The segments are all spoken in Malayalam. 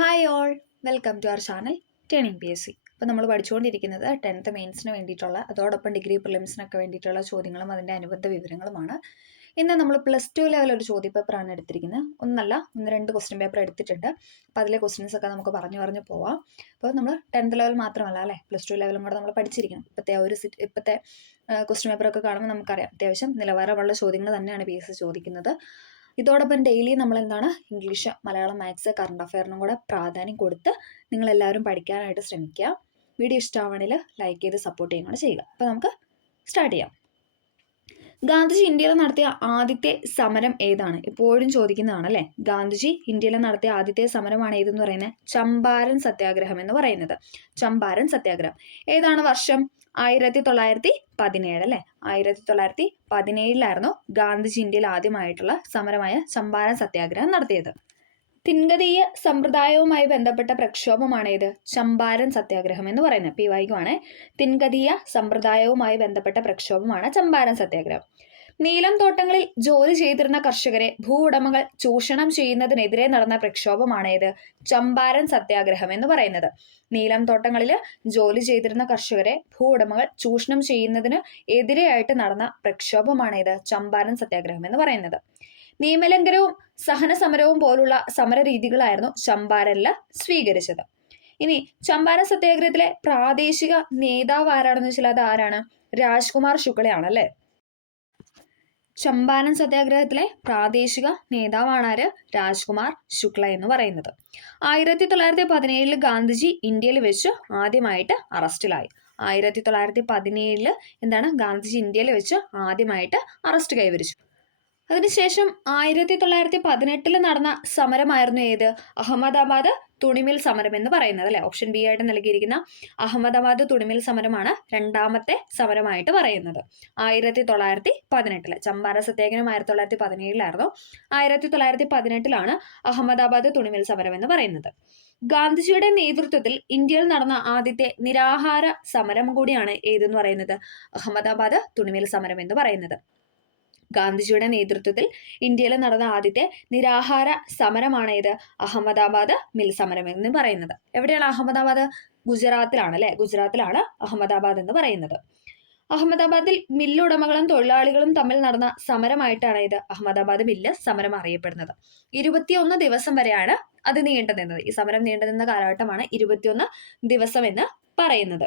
Hi all, welcome to our channel turning PSC. ഇപ്പോൾ നമ്മൾ പഠിച്ചുകൊണ്ടിരിക്കുന്നത് 10th മെയിൻസിന് വേണ്ടിയിട്ടുള്ള അതോടൊപ്പം ഡിഗ്രി പ്രിലിംസിനൊക്കെ വേണ്ടിയിട്ടുള്ള ചോദ്യങ്ങളും അതിൻ്റെ അനുബന്ധ വിവരങ്ങളുമാണ്. ഇന്ന് നമ്മൾ +2 ലെവൽ ഒരു ചോദ്യപേപ്പറാണ് എടുത്തിരിക്കുന്നത്. ഒന്നല്ല, രണ്ട് ക്വസ്റ്റ്യൻ പേപ്പർ എടുത്തിട്ടുണ്ട്. അപ്പോൾ അതിലെ ക്വസ്റ്റ്യൻസ് ഒക്കെ നമുക്ക് പറഞ്ഞു പോവാം. അപ്പോൾ നമ്മൾ 10th ലെവൽ മാത്രമല്ല അല്ലേ, +2 ലെവലും കൂടെ നമ്മൾ പഠിച്ചിരിക്കണം. ഇപ്പോഴത്തെ ക്വസ്റ്റ്യൻ പേപ്പറൊക്കെ കാണുമ്പോൾ നമുക്കറിയാം അത്യാവശ്യം നിലവാരമുള്ള ചോദ്യങ്ങൾ തന്നെയാണ് PSC ചോദിക്കുന്നത്. ഇതോടൊപ്പം ഡെയിലി നമ്മൾ ഇംഗ്ലീഷ്, മലയാളം, മാത്സ്, കറണ്ട് അഫെയറിനും കൂടെ പ്രാധാന്യം കൊടുത്ത് നിങ്ങളെല്ലാവരും പഠിക്കാനായിട്ട് ശ്രമിക്കുക. വീഡിയോ ഇഷ്ടമാണെങ്കിൽ ലൈക്ക് ചെയ്ത് സപ്പോർട്ട് ചെയ്യുകയാണ് ചെയ്യുക. അപ്പോൾ നമുക്ക് സ്റ്റാർട്ട് ചെയ്യാം. ഗാന്ധിജി ഇന്ത്യയിൽ നടത്തിയ ആദ്യത്തെ സമരം ഏതാണ്? എപ്പോഴും ചോദിക്കുന്നതാണ് അല്ലേ. ഗാന്ധിജി ഇന്ത്യയിൽ നടത്തിയ ആദ്യത്തെ സമരമാണ് ഏതെന്ന് പറയുന്നത്? ചമ്പാരൻ സത്യാഗ്രഹം എന്ന് പറയുന്നത്. ചമ്പാരൻ സത്യാഗ്രഹം ഏതാണ് വർഷം? 1917 അല്ലേ. 1917 ഗാന്ധിജി ഇന്ത്യയിൽ ആദ്യമായിട്ടുള്ള സമരമായ ചമ്പാരൻ സത്യാഗ്രഹം നടത്തിയത്. തിൻകതീയ സമ്പ്രദായവുമായി ബന്ധപ്പെട്ട പ്രക്ഷോഭമാണ് ഏത്? ചമ്പാരൻ സത്യാഗ്രഹം എന്ന് പറയുന്നത്. വായിക്കുവാണ്. തിൻകതീയ സമ്പ്രദായവുമായി ബന്ധപ്പെട്ട പ്രക്ഷോഭമാണ് ചമ്പാരൻ സത്യാഗ്രഹം. നീലം തോട്ടങ്ങളിൽ ജോലി ചെയ്തിരുന്ന കർഷകരെ ഭൂവുടമകൾ ചൂഷണം ചെയ്യുന്നതിനെതിരെ നടന്ന പ്രക്ഷോഭമാണ് ഏത്? ചമ്പാരൻ സത്യാഗ്രഹം എന്ന് പറയുന്നത്. നീലം തോട്ടങ്ങളിൽ ജോലി ചെയ്തിരുന്ന കർഷകരെ ഭൂവുടമകൾ ചൂഷണം ചെയ്യുന്നതിന് എതിരെയായിട്ട് നടന്ന പ്രക്ഷോഭമാണ് ഏത്? ചമ്പാരൻ സത്യാഗ്രഹം എന്ന് പറയുന്നത്. നിയമലംഘനവും സഹന സമരവും പോലുള്ള സമര രീതികളായിരുന്നു ചമ്പാരനിൽ സ്വീകരിച്ചത്. ഇനി ചമ്പാരൻ സത്യാഗ്രഹത്തിലെ പ്രാദേശിക നേതാവ് ആരാണെന്ന് വെച്ചാൽ അത് ആരാണ്? രാജ്കുമാർ ശുക്ലയാണ് അല്ലെ. ചമ്പാരൻ സത്യാഗ്രഹത്തിലെ പ്രാദേശിക നേതാവാണ് ആര്? രാജ്കുമാർ ശുക്ല എന്ന് പറയുന്നത്. 1917 ഗാന്ധിജി ഇന്ത്യയിൽ വെച്ച് ആദ്യമായിട്ട് അറസ്റ്റിലായി. 1917 ഗാന്ധിജി ഇന്ത്യയിൽ വെച്ച് ആദ്യമായിട്ട് അറസ്റ്റ് കൈവരിച്ചു. അതിനുശേഷം 1918 നടന്ന സമരമായിരുന്നു ഏത്? അഹമ്മദാബാദ് തുണിമിൽ സമരം എന്ന് പറയുന്നത് അല്ലെ. ഓപ്ഷൻ ബി ആയിട്ട് നൽകിയിരിക്കുന്ന അഹമ്മദാബാദ് തുണിമിൽ സമരമാണ് രണ്ടാമത്തെ സമരമായിട്ട് പറയുന്നത്. 1918 ചമ്പാരൻ സത്യാഗ്രഹം 1917 1918 അഹമ്മദാബാദ് തുണിമിൽ സമരം എന്ന് പറയുന്നത്. ഗാന്ധിജിയുടെ നേതൃത്വത്തിൽ ഇന്ത്യയിൽ നടന്ന ആദ്യത്തെ നിരാഹാര സമരം കൂടിയാണ് ഏതെന്ന് പറയുന്നത്? അഹമ്മദാബാദ് തുണിമിൽ സമരം എന്ന് പറയുന്നത്. ഗാന്ധിജിയുടെ നേതൃത്വത്തിൽ ഇന്ത്യയിൽ നടന്ന ആദ്യത്തെ നിരാഹാര സമരമാണ് ഏത്? അഹമ്മദാബാദ് മിൽ സമരം എന്ന് പറയുന്നത്. എവിടെയാണ് അഹമ്മദാബാദ്? ഗുജറാത്തിലാണ് അല്ലെ. ഗുജറാത്തിലാണ് അഹമ്മദാബാദ് എന്ന് പറയുന്നത്. അഹമ്മദാബാദിൽ മില്ലുടമകളും തൊഴിലാളികളും തമ്മിൽ നടന്ന സമരമായിട്ടാണ് ഇത് അഹമ്മദാബാദ് മില്ല് സമരം അറിയപ്പെടുന്നത്. 21 ദിവസം വരെയാണ് അത് നീണ്ടുനിന്നത്. ഈ സമരം നീണ്ടുനിന്ന കാലഘട്ടമാണ് 21 ദിവസം എന്ന് പറയുന്നത്.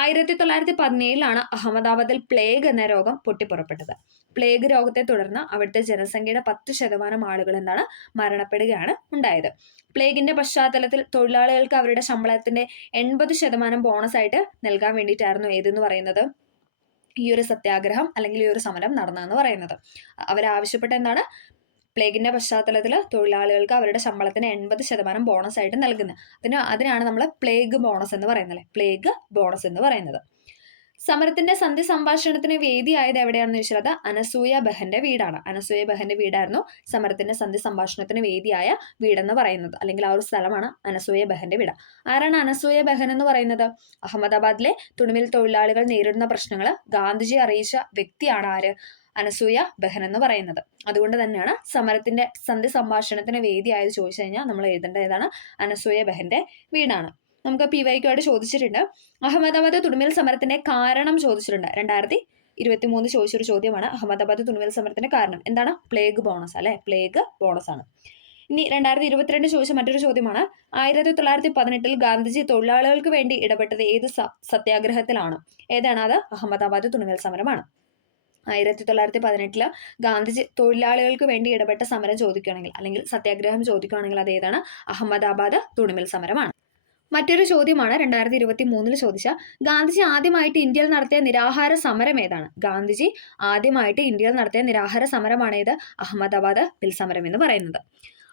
1917 അഹമ്മദാബാദിൽ പ്ലേഗ് എന്ന രോഗം പൊട്ടിപ്പുറപ്പെട്ടത്. പ്ലേഗ് രോഗത്തെ തുടർന്ന് അവിടുത്തെ ജനസംഖ്യയുടെ 10% ആളുകൾ മരണപ്പെടുകയാണ് ഉണ്ടായത്. പ്ലേഗിന്റെ പശ്ചാത്തലത്തിൽ തൊഴിലാളികൾക്ക് അവരുടെ ശമ്പളത്തിന്റെ 80% ബോണസ് ആയിട്ട് നൽകാൻ വേണ്ടിയിട്ടായിരുന്നു ഏതെന്ന് പറയുന്നത്? ഈ ഒരു സത്യാഗ്രഹം അല്ലെങ്കിൽ ഈ ഒരു സമരം നടന്നതെന്ന് പറയുന്നത്. അവരാവശ്യപ്പെട്ട പ്ലേഗിന്റെ പശ്ചാത്തലത്തിൽ തൊഴിലാളികൾക്ക് അവരുടെ ശമ്പളത്തിന് 80% ബോണസ് ആയിട്ട് നൽകുന്നത്. അതിനാണ് നമ്മൾ പ്ലേഗ് ബോണസ് എന്ന് പറയുന്നത് അല്ലെ. പ്ലേഗ് ബോണസ് എന്ന് പറയുന്നത്. സമരത്തിന്റെ സന്ധി സംഭാഷണത്തിന് വേദിയായത് എവിടെയാണെന്ന് ചോദിച്ചാൽ അത് അനസൂയ ബഹന്റെ വീടാണ്. അനസൂയ ബഹന്റെ വീടായിരുന്നു സമരത്തിന്റെ സന്ധി സംഭാഷണത്തിന് വേദിയായ വീടെന്ന് പറയുന്നത്. അല്ലെങ്കിൽ ആ ഒരു സ്ഥലമാണ് അനസൂയ ബഹന്റെ വീട്. ആരാണ് അനസൂയ ബഹൻ എന്ന് പറയുന്നത്? അഹമ്മദാബാദിലെ തുണിമിൽ തൊഴിലാളികൾ നേരിടുന്ന പ്രശ്നങ്ങൾ ഗാന്ധിജി അറിയിച്ച വ്യക്തിയാണ് ആര്? അനസൂയ ബഹൻ എന്ന് പറയുന്നത്. അതുകൊണ്ട് തന്നെയാണ് സമരത്തിന്റെ സന്ധി സംഭാഷണത്തിന് വേദിയായത് ചോദിച്ചു കഴിഞ്ഞാൽ നമ്മൾ എഴുതേണ്ടത് ഏതാണ്? അനസൂയ ബഹന്റെ വീടാണ്. നമുക്ക് PYQ ആയിട്ട് ചോദിച്ചിട്ടുണ്ട്. അഹമ്മദാബാദ് തുണിമിൽ സമരത്തിന്റെ കാരണം ചോദിച്ചിട്ടുണ്ട്. 2023 ചോദിച്ചൊരു ചോദ്യമാണ്. അഹമ്മദാബാദ് തുണിമിൽ സമരത്തിന്റെ കാരണം എന്താണ്? പ്ലേഗ് ബോണസ് അല്ലെ. പ്ലേഗ് ബോണസ് ആണ്. ഇനി 2022 ചോദിച്ച മറ്റൊരു ചോദ്യമാണ്. 1918 ഗാന്ധിജി തൊഴിലാളികൾക്ക് വേണ്ടി ഇടപെട്ടത് ഏത് സത്യാഗ്രഹത്തിലാണ്? ഏതാണ് അത്? അഹമ്മദാബാദ് തുണിമിൽ സമരമാണ്. 1918 ഗാന്ധിജി തൊഴിലാളികൾക്ക് വേണ്ടി ഇടപെട്ട സമരം ചോദിക്കുകയാണെങ്കിൽ അല്ലെങ്കിൽ സത്യാഗ്രഹം ചോദിക്കുകയാണെങ്കിൽ അത് ഏതാണ്? അഹമ്മദാബാദ് തുണിമിൽ സമരമാണ്. മറ്റൊരു ചോദ്യമാണ് 2023 ചോദിച്ച ഗാന്ധിജി ആദ്യമായിട്ട് ഇന്ത്യയിൽ നടത്തിയ നിരാഹാര സമരം ഏതാണ്? ഗാന്ധിജി ആദ്യമായിട്ട് ഇന്ത്യയിൽ നടത്തിയ നിരാഹാര സമരമാണ് ഏത്? അഹമ്മദാബാദ് മിൽ സമരം എന്ന് പറയുന്നത്.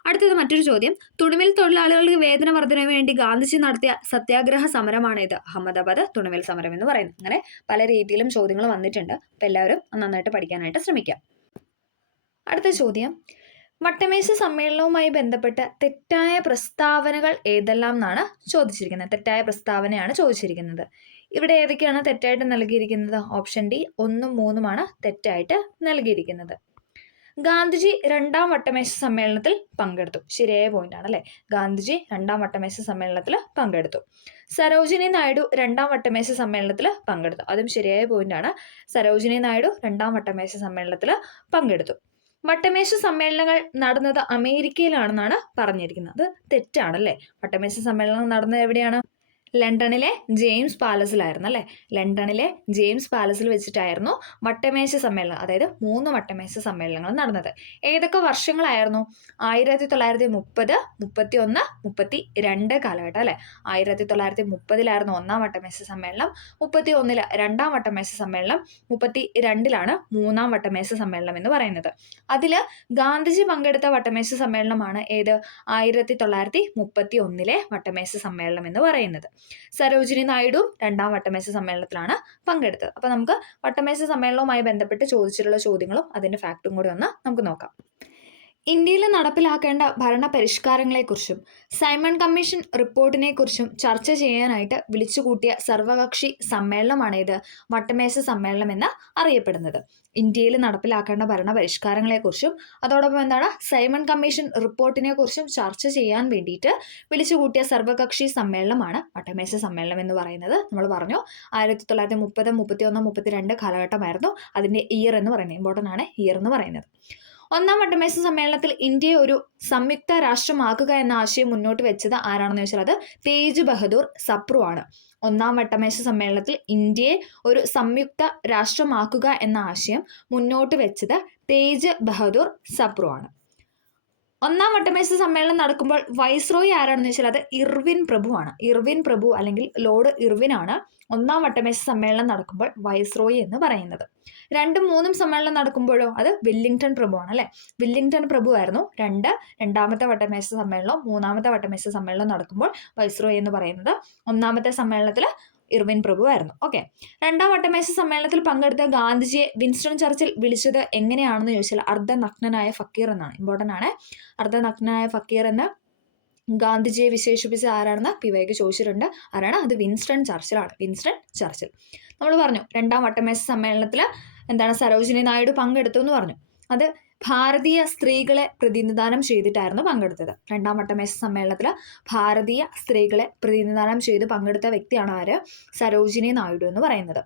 അടുത്തത് മറ്റൊരു ചോദ്യം. തുണിമിൽ തൊഴിലാളികൾക്ക് വേതന വർധനവിന് വേണ്ടി ഗാന്ധിജി നടത്തിയ സത്യാഗ്രഹ സമരമാണ് ഏത്? അഹമ്മദാബാദ് തുണിമിൽ സമരം എന്ന് പറയുന്നത്. അങ്ങനെ പല രീതിയിലും ചോദ്യങ്ങൾ വന്നിട്ടുണ്ട്. അപ്പോൾ എല്ലാവരും നന്നായിട്ട് പഠിക്കാനായിട്ട് ശ്രമിക്കാം. അടുത്ത ചോദ്യം. വട്ടമേശ സമ്മേളനവുമായി ബന്ധപ്പെട്ട് തെറ്റായ പ്രസ്താവനകൾ ഏതെല്ലാം എന്നാണ് ചോദിച്ചിരിക്കുന്നത്. തെറ്റായ പ്രസ്താവനയാണ് ചോദിച്ചിരിക്കുന്നത്. ഇവിടെ ഏതൊക്കെയാണ് തെറ്റായിട്ട് നൽകിയിരിക്കുന്നത്? ഓപ്ഷൻ ഡി 1, 3 തെറ്റായിട്ട് നൽകിയിരിക്കുന്നത്. ഗാന്ധിജി രണ്ടാം വട്ടമേശ സമ്മേളനത്തിൽ പങ്കെടുത്തു. ശരിയായ പോയിന്റ് ആണ് അല്ലെ. ഗാന്ധിജി രണ്ടാം വട്ടമേശ സമ്മേളനത്തിൽ പങ്കെടുത്തു. സരോജിനി നായിഡു രണ്ടാം വട്ടമേശ സമ്മേളനത്തിൽ പങ്കെടുത്തു. അതും ശരിയായ പോയിന്റ് ആണ്. സരോജിനി നായിഡു രണ്ടാം വട്ടമേശ സമ്മേളനത്തിൽ പങ്കെടുത്തു. വട്ടമേശ സമ്മേളനങ്ങൾ നടന്നത് അമേരിക്കയിലാണെന്നാണ് പറഞ്ഞിരിക്കുന്നത്. അത് തെറ്റാണല്ലേ. വട്ടമേശ സമ്മേളനം നടന്നത് എവിടെയാണ്? ലണ്ടനിലെ ജെയിംസ് പാലസിലായിരുന്നു അല്ലേ. ലണ്ടനിലെ ജെയിംസ് പാലസിൽ വെച്ചിട്ടായിരുന്നു വട്ടമേശ സമ്മേളനം, അതായത് 3 വട്ടമേശ സമ്മേളനങ്ങൾ നടന്നത്. ഏതൊക്കെ വർഷങ്ങളായിരുന്നു? 1930, 31, 32 കാലഘട്ടം അല്ലെ. 1930 ഒന്നാം വട്ടമേശ സമ്മേളനം, 31 രണ്ടാം വട്ടമേശ സമ്മേളനം, 32 മൂന്നാം വട്ടമേശ സമ്മേളനം എന്ന് പറയുന്നത്. അതിൽ ഗാന്ധിജി പങ്കെടുത്ത വട്ടമേശ സമ്മേളനമാണ് ഏത്? 1931 വട്ടമേശ സമ്മേളനം എന്ന് പറയുന്നത്. സരോജിനി നായിഡു രണ്ടാം വട്ടമേശ സമ്മേളനത്തിലാണ് പങ്കെടുത്തത്. അപ്പൊ നമുക്ക് വട്ടമേശ സമ്മേളനവുമായി ബന്ധപ്പെട്ട് ചോദിച്ചിട്ടുള്ള ചോദ്യങ്ങളും അതിന്റെ ഫാക്റ്റും കൂടി ഒന്ന് നമുക്ക് നോക്കാം. ഇന്ത്യയിൽ നടപ്പിലാക്കേണ്ട ഭരണ പരിഷ്കാരങ്ങളെക്കുറിച്ചും സൈമൺ കമ്മീഷൻ റിപ്പോർട്ടിനെക്കുറിച്ചും ചർച്ച ചെയ്യാനായിട്ട് വിളിച്ചുകൂട്ടിയ സർവകക്ഷി സമ്മേളനമാണ് ഇത് വട്ടമേശ സമ്മേളനം എന്ന് അറിയപ്പെടുന്നത്. ഇന്ത്യയിൽ നടപ്പിലാക്കേണ്ട ഭരണ പരിഷ്കാരങ്ങളെക്കുറിച്ചും അതോടൊപ്പം എന്താണ് സൈമൺ കമ്മീഷൻ റിപ്പോർട്ടിനെ കുറിച്ചും ചർച്ച ചെയ്യാൻ വേണ്ടിയിട്ട് വിളിച്ചുകൂട്ടിയ സർവകക്ഷി സമ്മേളനമാണ് വട്ടമേശ സമ്മേളനം എന്ന് പറയുന്നത്. നമ്മൾ പറഞ്ഞു 1930, 31, 32 കാലഘട്ടമായിരുന്നു അതിൻ്റെ ഇയർ എന്ന് പറയുന്നത്. ഇമ്പോർട്ടൻ്റ് ആണ് ഇയർ എന്ന് പറയുന്നത്. ഒന്നാം വട്ടമേശ സമ്മേളനത്തിൽ ഇന്ത്യയെ ഒരു സംയുക്ത രാഷ്ട്രമാക്കുക എന്ന ആശയം മുന്നോട്ട് വെച്ചത് ആരാണെന്ന് ചോദിച്ചാൽ അത് തേജ് ബഹദൂർ സപ്രു ആണ്. ഒന്നാം വട്ടമേശ സമ്മേളനത്തിൽ ഇന്ത്യയെ ഒരു സംയുക്ത രാഷ്ട്രമാക്കുക എന്ന ആശയം മുന്നോട്ട് വെച്ചത് തേജ് ബഹദൂർ സപ്രു ആണ്. ഒന്നാം വട്ടമേശ സമ്മേളനം നടക്കുമ്പോൾ വൈസ്രോയി ആരാണെന്ന് വെച്ചാൽ അത് ഇർവിൻ പ്രഭു ആണ്. ഇർവിൻ പ്രഭു അല്ലെങ്കിൽ ലോർഡ് ഇർവിൻ ആണ് ഒന്നാം വട്ടമേശ സമ്മേളനം നടക്കുമ്പോൾ വൈസ്രോയി എന്ന് പറയുന്നത്. 2ഉം 3ഉം സമ്മേളനം നടക്കുമ്പോഴോ അത് വെല്ലിംഗ്ടൺ പ്രഭു ആണ് അല്ലെ. വെല്ലിംഗ്ടൺ പ്രഭു ആയിരുന്നു രണ്ടാമത്തെ വട്ടമേശ സമ്മേളനവും 3ാമത്തെ വട്ടമേശ സമ്മേളനം നടക്കുമ്പോൾ വൈസ്രോയി എന്ന് പറയുന്നത്. ഒന്നാമത്തെ സമ്മേളനത്തിൽ ഇർവിൻ പ്രഭു ആയിരുന്നു. ഓക്കെ. രണ്ടാം വട്ടമേശ സമ്മേളനത്തിൽ പങ്കെടുത്ത ഗാന്ധിജിയെ വിൻസ്റ്റൺ ചർച്ചിൽ വിളിച്ചത് എങ്ങനെയാണെന്ന് ചോദിച്ചാൽ അർദ്ധനഗ്നനായ ഫക്കീർ എന്നാണ്. ഇമ്പോർട്ടൻ്റ് ആണ്. അർദ്ധനഗ്നനായ ഫക്കീർ എന്ന് ഗാന്ധിജിയെ വിശേഷിപ്പിച്ച ആരാണെന്ന് പിവൈക്ക് ചോദിച്ചിട്ടുണ്ട്. ആരാണ്? അത് വിൻസ്റ്റൺ ചർച്ചിലാണ്. Winston Churchill. നമ്മൾ പറഞ്ഞു രണ്ടാം വട്ടമേശ സമ്മേളനത്തിൽ എന്താണ് സരോജിനി നായിഡു പങ്കെടുത്തു എന്ന് പറഞ്ഞു. അത് ഭാരതീയ സ്ത്രീകളെ പ്രതിനിധാനം ചെയ്തിട്ടായിരുന്നു പങ്കെടുത്തത്. രണ്ടാം വട്ടമേശ സമ്മേളനത്തിൽ ഭാരതീയ സ്ത്രീകളെ പ്രതിനിധാനം ചെയ്ത് പങ്കെടുത്ത വ്യക്തിയാണ് ആര്? സരോജിനി നായിഡു എന്ന് പറയുന്നത്.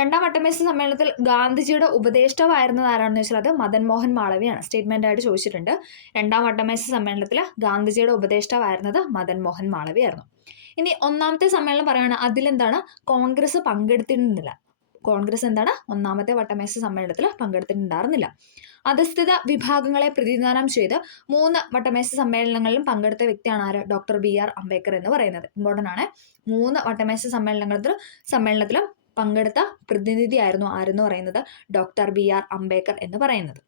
രണ്ടാം വട്ടമേശ സമ്മേളനത്തിൽ ഗാന്ധിജിയുടെ ഉപദേഷ്ടാവായിരുന്നത് ആരാണെന്ന് വെച്ചാൽ അത് മദൻ മോഹൻ മാളവ്യയാണ്. സ്റ്റേറ്റ്മെന്റ് ആയിട്ട് ചോദിച്ചിട്ടുണ്ട്. രണ്ടാം വട്ടമേശ സമ്മേളനത്തിൽ ഗാന്ധിജിയുടെ ഉപദേഷ്ടാവായിരുന്നത് മദൻ മോഹൻ മാളവ്യയായിരുന്നു. ഇനി ഒന്നാമത്തെ സമ്മേളനം പറയുകയാണ്. അതിലെന്താണ്? കോൺഗ്രസ് പങ്കെടുത്തിരുന്നില്ല. കോൺഗ്രസ് എന്താണ്? ഒന്നാമത്തെ വട്ടമേശ സമ്മേളനത്തിൽ പങ്കെടുത്തിട്ടുണ്ടായിരുന്നില്ല. അധസ്ഥിത വിഭാഗങ്ങളെ പ്രതിനിധാനം ചെയ്ത് 3 വട്ടമേശ സമ്മേളനങ്ങളിലും പങ്കെടുത്ത വ്യക്തിയാണ് ആര്? ഡോക്ടർ BR അംബേദ്കർ എന്ന് പറയുന്നത്. ഇമ്പോർട്ടൻ്റ് ആണ്. 3 വട്ടമേശ സമ്മേളനത്തിലും പങ്കെടുത്ത പ്രതിനിധിയായിരുന്നു ആരെന്ന് പറയുന്നത്? ഡോക്ടർ BR അംബേദ്കർ എന്ന് പറയുന്നത്.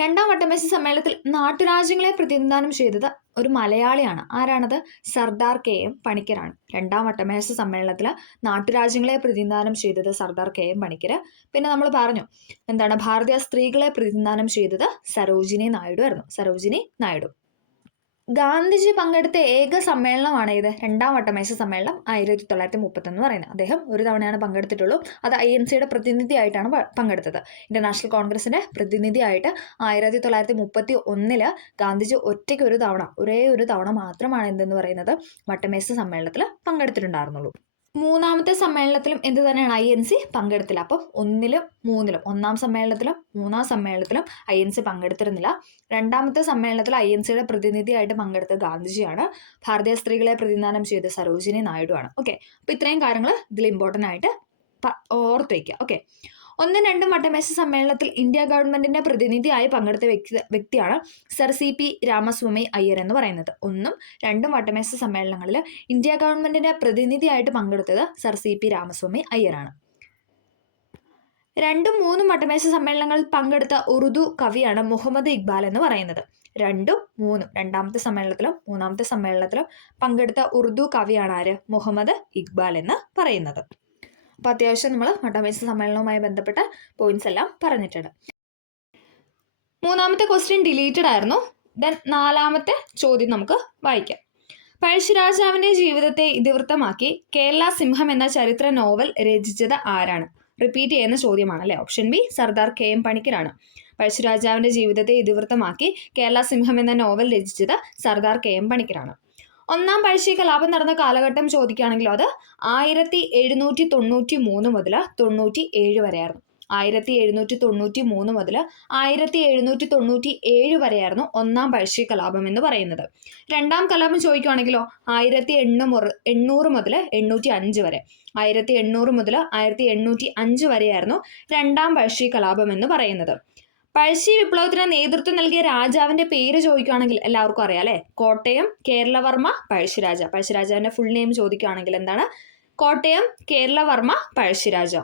രണ്ടാം വട്ടമേശ സമ്മേളനത്തിൽ നാട്ടുരാജ്യങ്ങളെ പ്രതിനിധാനം ചെയ്തത് ഒരു മലയാളിയാണ്. ആരാണത്? സർദാർ KM പണിക്കരാണ്. രണ്ടാം വട്ടമേശ സമ്മേളനത്തിൽ നാട്ടുരാജ്യങ്ങളെ പ്രതിനിധാനം ചെയ്തത് സർദാർ KM പണിക്കർ. പിന്നെ നമ്മൾ പറഞ്ഞു എന്താണ് ഭാരതീയ സ്ത്രീകളെ പ്രതിനിധാനം ചെയ്തത് സരോജിനി നായിഡു ആയിരുന്നു. സരോജിനി നായിഡു. ഗാന്ധിജി പങ്കെടുത്ത ഏക സമ്മേളനമാണ് ഇത്? രണ്ടാം വട്ടമേശ സമ്മേളനം 1931 എന്ന് പറയുന്നത്. അദ്ദേഹം ഒരു തവണയാണ് പങ്കെടുത്തിട്ടുള്ളൂ. അത് INCയുടെ പ്രതിനിധിയായിട്ടാണ് പങ്കെടുത്തത്. ഇന്റർനാഷണൽ കോൺഗ്രസിന്റെ പ്രതിനിധിയായിട്ട് 1931 ഗാന്ധിജി ഒരേ ഒരു തവണ മാത്രമാണ് എന്തെന്ന് പറയുന്നത് വട്ടമേശ സമ്മേളനത്തിൽ പങ്കെടുത്തിട്ടുണ്ടായിരുന്നുള്ളൂ. മൂന്നാമത്തെ സമ്മേളനത്തിലും എന്ത് തന്നെയാണ് INC പങ്കെടുത്തില്ല. അപ്പം 1ലും 3ലും ഒന്നാം സമ്മേളനത്തിലും 3ാം സമ്മേളനത്തിലും INC പങ്കെടുത്തിരുന്നില്ല. രണ്ടാമത്തെ സമ്മേളനത്തിൽ INCയുടെ പ്രതിനിധിയായിട്ട് പങ്കെടുത്ത ഗാന്ധിജിയാണ്. ഭാരതീയ സ്ത്രീകളെ പ്രതിനിധാനം ചെയ്ത സരോജിനി നായിഡു ആണ്. ഓക്കെ. അപ്പോൾ ഇത്രയും കാര്യങ്ങൾ ഇതിൽ ഇമ്പോർട്ടൻ്റ് ആയിട്ട് ഓർത്ത് വയ്ക്കുക. ഓക്കെ. 1ഉം 2ഉം വട്ടമേശ സമ്മേളനത്തിൽ ഇന്ത്യ ഗവൺമെന്റിന്റെ പ്രതിനിധിയായി പങ്കെടുത്ത വ്യക്തിയാണ് സർ CP രാമസ്വാമി അയ്യർ എന്ന് പറയുന്നത്. 1ഉം 2ഉം വട്ടമേശ സമ്മേളനങ്ങളിൽ ഇന്ത്യ ഗവൺമെന്റിന്റെ പ്രതിനിധിയായിട്ട് പങ്കെടുത്തത് സർ CP രാമസ്വാമി അയ്യറാണ്. 2ഉം 3ഉം വട്ടമേശ സമ്മേളനങ്ങളിൽ പങ്കെടുത്ത ഉറുദു കവിയാണ് മുഹമ്മദ് ഇക്ബാൽ എന്ന് പറയുന്നത്. 2ഉം 3ഉം രണ്ടാമത്തെ സമ്മേളനത്തിലും 3ാമത്തെ സമ്മേളനത്തിലും പങ്കെടുത്ത ഉറുദു കവിയാണ് ആര്? മുഹമ്മദ് ഇക്ബാൽ എന്ന് പറയുന്നത്. അപ്പോൾ അത്യാവശ്യം നമ്മൾ വട്ടമേശ സമ്മേളനവുമായി ബന്ധപ്പെട്ട പോയിന്റ്സ് എല്ലാം പറഞ്ഞിട്ടുണ്ട്. 3ാമത്തെ ക്വസ്റ്റ്യൻ ഡിലീറ്റഡ് ആയിരുന്നു. ദെൻ 4ാമത്തെ ചോദ്യം നമുക്ക് വായിക്കാം. പഴശ്ശിരാജാവിന്റെ ജീവിതത്തെ ഇതിവൃത്തമാക്കി കേരള സിംഹം എന്ന ചരിത്ര നോവൽ രചിച്ചത് ആരാണ്? റിപ്പീറ്റ് ചെയ്യുന്ന ചോദ്യമാണ് അല്ലേ. Option B Sardar KM പണിക്കരാണ്. പഴശ്ശിരാജാവിന്റെ ജീവിതത്തെ ഇതിവൃത്തമാക്കി കേരള സിംഹം എന്ന നോവൽ രചിച്ചത് സർദാർ KM പണിക്കരാണ്. ഒന്നാം പഴശ്ശി കലാപം നടന്ന കാലഘട്ടം ചോദിക്കുകയാണെങ്കിലോ അത് 1793 മുതൽ 97 വരെയായിരുന്നു. 1793 മുതൽ 1797 വരെയായിരുന്നു ഒന്നാം പഴശ്ശി കലാപം എന്ന് പറയുന്നത്. രണ്ടാം കലാപം ചോദിക്കുകയാണെങ്കിലോ 1800 മുതൽ 805 വരെ. 1800 മുതൽ 1805 വരെയായിരുന്നു രണ്ടാം പഴശ്ശി കലാപം എന്ന് പറയുന്നത്. പഴശ്ശി വിപ്ലവത്തിന് നേതൃത്വം നൽകിയ രാജാവിന്റെ പേര് ചോദിക്കുകയാണെങ്കിൽ എല്ലാവർക്കും അറിയാം അല്ലെ, കോട്ടയം കേരളവർമ്മ പഴശ്ശിരാജ. പഴശ്ശിരാജാവിന്റെ ഫുൾ നെയിം ചോദിക്കുകയാണെങ്കിൽ എന്താണ്? കോട്ടയം കേരളവർമ്മ പഴശ്ശിരാജ.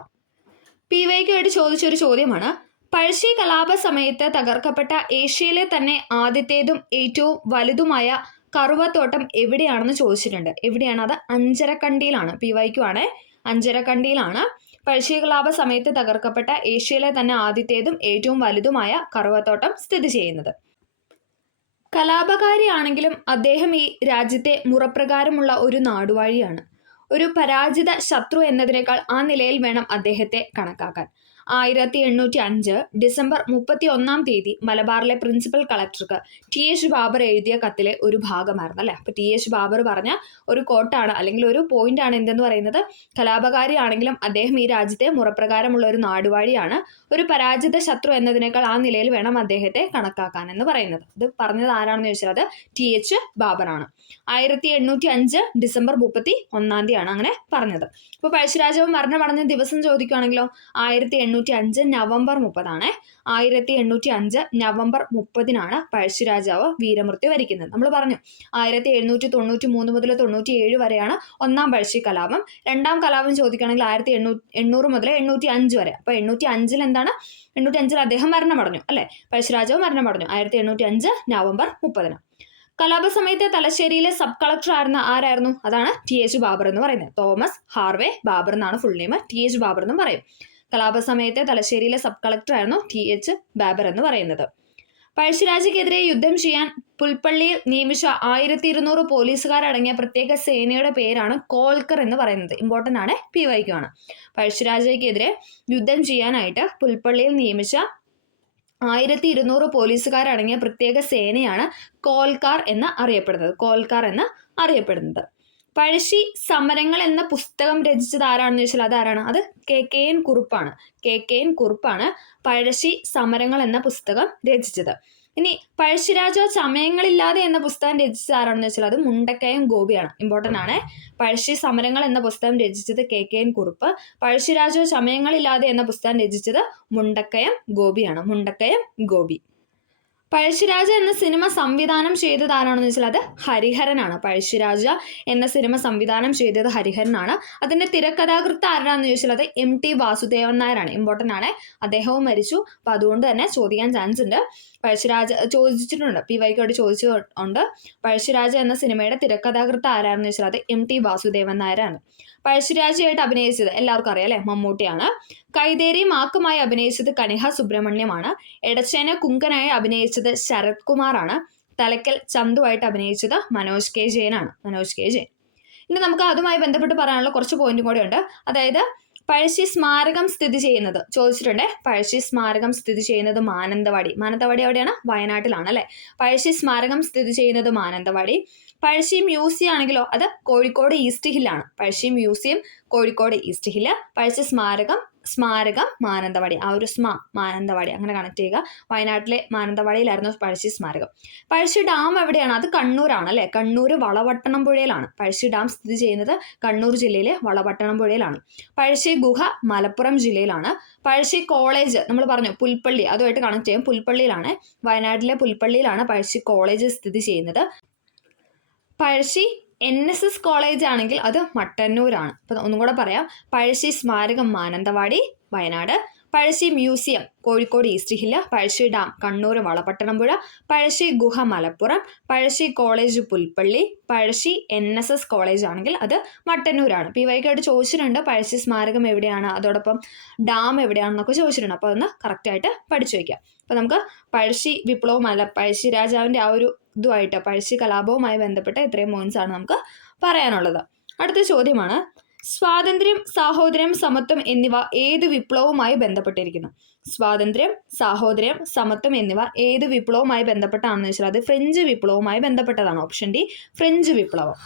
PYQ ആയിട്ട് ചോദിച്ചൊരു ചോദ്യമാണ്, പഴശ്ശി കലാപ സമയത്ത് തകർക്കപ്പെട്ട ഏഷ്യയിലെ തന്നെ ആദ്യത്തേതും ഏറ്റവും വലുതുമായ കറുവത്തോട്ടം എവിടെയാണെന്ന് ചോദിച്ചിട്ടുണ്ട്. എവിടെയാണ്? അത് അഞ്ചരക്കണ്ടിയിലാണ്. PYQ ആണ്, അഞ്ചരക്കണ്ടിയിലാണ് പഴശ്ശി കലാപ സമയത്ത് തകർക്കപ്പെട്ട ഏഷ്യയിലെ തന്നെ ആദ്യത്തേതും ഏറ്റവും വലുതുമായ കറുവത്തോട്ടം സ്ഥിതി ചെയ്യുന്നത്. കലാപകാരിയാണെങ്കിലും അദ്ദേഹം ഈ രാജ്യത്തെ മുറപ്രകാരമുള്ള ഒരു നാടുവാഴിയാണ്. ഒരു പരാജിത ശത്രു എന്നതിനേക്കാൾ ആ നിലയിൽ വേണം അദ്ദേഹത്തെ കണക്കാക്കാൻ. 1805 ഡിസംബർ 31 മലബാറിലെ പ്രിൻസിപ്പൽ കളക്ടർക്ക് TH ബാബർ എഴുതിയ കത്തിലെ ഒരു ഭാഗമായിരുന്നു അല്ലെ. അപ്പൊ TH ബാബർ പറഞ്ഞ ഒരു കോട്ടാണ് അല്ലെങ്കിൽ ഒരു പോയിന്റ് ആണ് എന്തെന്ന് പറയുന്നത്, കലാപകാരിയാണെങ്കിലും അദ്ദേഹം ഈ രാജ്യത്തെ മുറപ്രകാരമുള്ള ഒരു നാടുവാഴിയാണ്, ഒരു പരാജിത ശത്രു എന്നതിനേക്കാൾ ആ നിലയിൽ വേണം അദ്ദേഹത്തെ കണക്കാക്കാൻ എന്ന് പറയുന്നത്. ഇത് പറഞ്ഞത് ആരാണെന്ന് ചോദിച്ചാൽ അത് TH ബാബറാണ്. 1805 ഡിസംബർ 31 അങ്ങനെ പറഞ്ഞത്. ഇപ്പൊ പഴശ്ശിരാജാവ് മരണമടഞ്ഞ ദിവസം ചോദിക്കുകയാണെങ്കിലോ 1805 നവംബർ 30 1805 നവംബർ 30 പഴശ്ശിരാജാവ് വീരമൃത്യു വരിക്കുന്നത്. നമ്മൾ പറഞ്ഞു 1793 മുതൽ 97 വരെയാണ് ഒന്നാം പഴശ്ശി കലാപം. രണ്ടാം കലാപം ചോദിക്കുകയാണെങ്കിൽ 1800 മുതൽ 805 വരെ. അപ്പൊ 805 എന്താണ്? 805 അദ്ദേഹം മരണമടഞ്ഞു അല്ലെ, പഴശ്ശിരാജാവ് മരണമടഞ്ഞു 1805 നവംബർ 30. കലാപ സമയത്തെ തലശ്ശേരിയിലെ സബ് കളക്ടർ ആരായിരുന്നു? അതാണ് TH ബാബർ എന്ന് പറയുന്നത്. തോമസ് ഹാർവേ ബാബർ എന്നാണ് ഫുൾ നെയിം. TH ബാബർ എന്നും പറയും. കലാപ സമയത്തെ തലശ്ശേരിയിലെ സബ് കളക്ടർ ആയിരുന്നു TH ബാബർ എന്ന് പറയുന്നത്. പഴശ്ശിരാജയ്ക്കെതിരെ യുദ്ധം ചെയ്യാൻ പുൽപ്പള്ളിയിൽ നിയമിച്ച 1200 പോലീസുകാരടങ്ങിയ പ്രത്യേക സേനയുടെ പേരാണ് കോൽക്കർ എന്ന് പറയുന്നത്. ഇമ്പോർട്ടൻ്റ് ആണ്, PYQ ആണ്. പഴശ്ശിരാജയ്ക്കെതിരെ യുദ്ധം ചെയ്യാനായിട്ട് പുൽപ്പള്ളിയിൽ നിയമിച്ച 1200 പോലീസുകാരടങ്ങിയ പ്രത്യേക സേനയാണ് കോൽക്കാർ എന്ന് അറിയപ്പെടുന്നത്. പഴശ്ശി സമരങ്ങൾ എന്ന പുസ്തകം രചിച്ചത് ആരാണെന്ന് ചോദിച്ചാൽ അതാരാണ്? അത് KKN കുറുപ്പാണ്. KKN കുറുപ്പാണ് പഴശ്ശി സമരങ്ങൾ എന്ന പുസ്തകം രചിച്ചത്. ഇനി പഴശ്ശിരാജ ചമയങ്ങളില്ലാതെ എന്ന പുസ്തകം രചിച്ചത് ആരാണെന്ന് വെച്ചാൽ അത് മുണ്ടക്കയം ഗോപിയാണ്. ഇമ്പോർട്ടൻ്റ് ആണ്. പഴശ്ശി സമരങ്ങൾ എന്ന പുസ്തകം രചിച്ചത് KKN കുറുപ്പ്. പഴശ്ശിരാജ ചമയങ്ങളില്ലാതെ എന്ന പുസ്തകം രചിച്ചത് മുണ്ടക്കയം ഗോപി. പഴശ്ശിരാജ എന്ന സിനിമ സംവിധാനം ചെയ്തത് ആരാണെന്ന് വെച്ചാൽ അത് ഹരിഹരനാണ്. പഴശ്ശിരാജ എന്ന സിനിമ സംവിധാനം ചെയ്തത് ഹരിഹരനാണ്. അതിന്റെ തിരക്കഥാകൃത്ത് ആരാണെന്ന് ചോദിച്ചാൽ അത് MT വാസുദേവൻ നായരാണ്. ഇമ്പോർട്ടൻ്റ് ആണ്. അദ്ദേഹവും മരിച്ചു. അപ്പൊ അതുകൊണ്ട് തന്നെ ചോദിക്കാൻ ചാൻസ് ഉണ്ട്. പഴശ്ശിരാജ ചോദിച്ചിട്ടുണ്ട്, PYQ ചോദിച്ചിട്ടുണ്ട്. പഴശ്ശിരാജ എന്ന സിനിമയുടെ തിരക്കഥാകൃത്ത് ആരാണെന്ന് വെച്ചാൽ അത് MT വാസുദേവൻ നായരാണ്. പഴശ്ശിരാജയായിട്ട് അഭിനയിച്ചത് എല്ലാവർക്കും അറിയാം അല്ലെ, മമ്മൂട്ടിയാണ്. കൈതേരി മാക്കുമായി അഭിനയിച്ചത് കനിഹ സുബ്രഹ്മണ്യമാണ്. എടച്ചേന കുങ്കനായി അഭിനയിച്ചത് ശരത് കുമാറാണ്. തലക്കൽ ചന്തുവായിട്ട് അഭിനയിച്ചത് മനോജ് K ജെയിനാണ്. ഇനി നമുക്ക് അതുമായി ബന്ധപ്പെട്ട് പറയാനുള്ള കുറച്ച് പോയിന്റും കൂടെ ഉണ്ട്. അതായത് പഴശ്ശി സ്മാരകം സ്ഥിതി ചെയ്യുന്നത് ചോദിച്ചിട്ടുണ്ട്. പഴശ്ശി സ്മാരകം സ്ഥിതി ചെയ്യുന്നത് മാനന്തവാടി എവിടെയാണ്? വയനാട്ടിലാണ് അല്ലെ. പഴശ്ശി സ്മാരകം സ്ഥിതി ചെയ്യുന്നത് മാനന്തവാടി. പഴശ്ശി മ്യൂസിയം ആണെങ്കിലോ അത് കോഴിക്കോട് ഈസ്റ്റ് ഹില്ലാണ്. Pazhassi museum Kozhikode east hill. Pazhassi സ്മാരകം മാനന്തവാടി. ആ ഒരു മാനന്തവാടി അങ്ങനെ കണക്ട് ചെയ്യുക. വയനാട്ടിലെ മാനന്തവാടിയിലായിരുന്നു പഴശ്ശി സ്മാരകം. പഴശ്ശി ഡാം എവിടെയാണ്? അത് കണ്ണൂരാണ് അല്ലെ. കണ്ണൂർ വളപട്ടണം പുഴയിലാണ്. പഴശ്ശി ഡാം സ്ഥിതി ചെയ്യുന്നത് കണ്ണൂർ ജില്ലയിലെ വളപട്ടണം പുഴയിലാണ്. പഴശ്ശി ഗുഹ മലപ്പുറം ജില്ലയിലാണ്. പഴശ്ശി കോളേജ് നമ്മൾ പറഞ്ഞു പുൽപ്പള്ളി, അതുമായിട്ട് കണക്ട് ചെയ്യും. പുൽപ്പള്ളിയിലാണ്, വയനാട്ടിലെ പുൽപ്പള്ളിയിലാണ് പഴശ്ശി കോളേജ് സ്ഥിതി ചെയ്യുന്നത്. പഴശ്ശി NSS കോളേജ് ആണെങ്കിൽ അത് മട്ടന്നൂരാണ്. അപ്പം ഒന്നും കൂടെ പറയാം. പഴശ്ശി സ്മാരകം Mananthavady Wayanad, Pazhassi museum Kozhikode east hill, Pazhassi dam Kannur Valapattanam പുഴ, പഴശ്ശി ഗുഹ Malappuram, Pazhassi college Pulpally, Pazhassi NSS college ആണെങ്കിൽ അത് മട്ടന്നൂരാണ്. PYQ ആയിട്ട് ചോദിച്ചിട്ടുണ്ട് പഴശ്ശി സ്മാരകം എവിടെയാണ്, അതോടൊപ്പം ഡാം എവിടെയാണെന്നൊക്കെ ചോദിച്ചിട്ടുണ്ട്. അപ്പോൾ അതൊന്ന് കറക്റ്റായിട്ട് പഠിച്ചു വയ്ക്കാം. അപ്പോൾ നമുക്ക് പഴശ്ശി വിപ്ലവവും പഴശ്ശി രാജാവിൻ്റെ ആ ഒരു ഇതുമായിട്ട് പഴശ്ശി കലാപവുമായി ബന്ധപ്പെട്ട ഇത്രയും പോയിന്റ്സ് ആണ് നമുക്ക് പറയാനുള്ളത്. അടുത്ത ചോദ്യമാണ്, സ്വാതന്ത്ര്യം, സാഹോദര്യം, സമത്വം എന്നിവ ഏത് വിപ്ലവവുമായി ബന്ധപ്പെട്ടിരിക്കുന്നു? സ്വാതന്ത്ര്യം, സാഹോദര്യം, സമത്വം എന്നിവ ഏത് വിപ്ലവവുമായി ബന്ധപ്പെട്ടാണെന്ന് വെച്ചാൽ അത് ഫ്രഞ്ച് വിപ്ലവവുമായി ബന്ധപ്പെട്ടതാണ്. ഓപ്ഷൻ ഡി ഫ്രഞ്ച് വിപ്ലവം.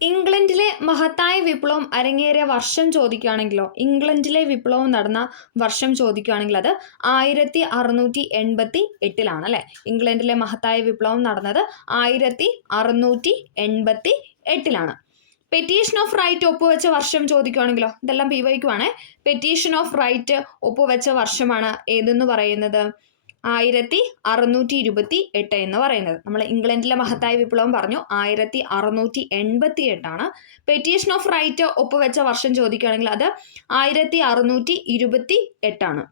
ഇംഗ്ലണ്ടിലെ മഹത്തായ വിപ്ലവം അരങ്ങേറിയ വർഷം ചോദിക്കുകയാണെങ്കിലോ, ഇംഗ്ലണ്ടിലെ വിപ്ലവം നടന്ന വർഷം ചോദിക്കുകയാണെങ്കിൽ അത് 1688 അല്ലേ. ഇംഗ്ലണ്ടിലെ മഹത്തായ വിപ്ലവം നടന്നത് 1688 പെറ്റീഷൻ ഓഫ് റൈറ്റ് ഒപ്പുവെച്ച വർഷം ചോദിക്കുകയാണെങ്കിലോ, ഇതെല്ലാം PYQ. പെറ്റീഷൻ ഓഫ് റൈറ്റ് ഒപ്പുവെച്ച വർഷമാണ് ഏതെന്ന് പറയുന്നത് 1628 എന്ന് പറയുന്നത്. നമ്മൾ ഇംഗ്ലണ്ടിലെ മഹത്തായ വിപ്ലവം പറഞ്ഞു 1688. പെറ്റീഷൻ ഓഫ് റൈറ്റ് ഒപ്പുവെച്ച വർഷം ചോദിക്കുകയാണെങ്കിൽ അത് 1628.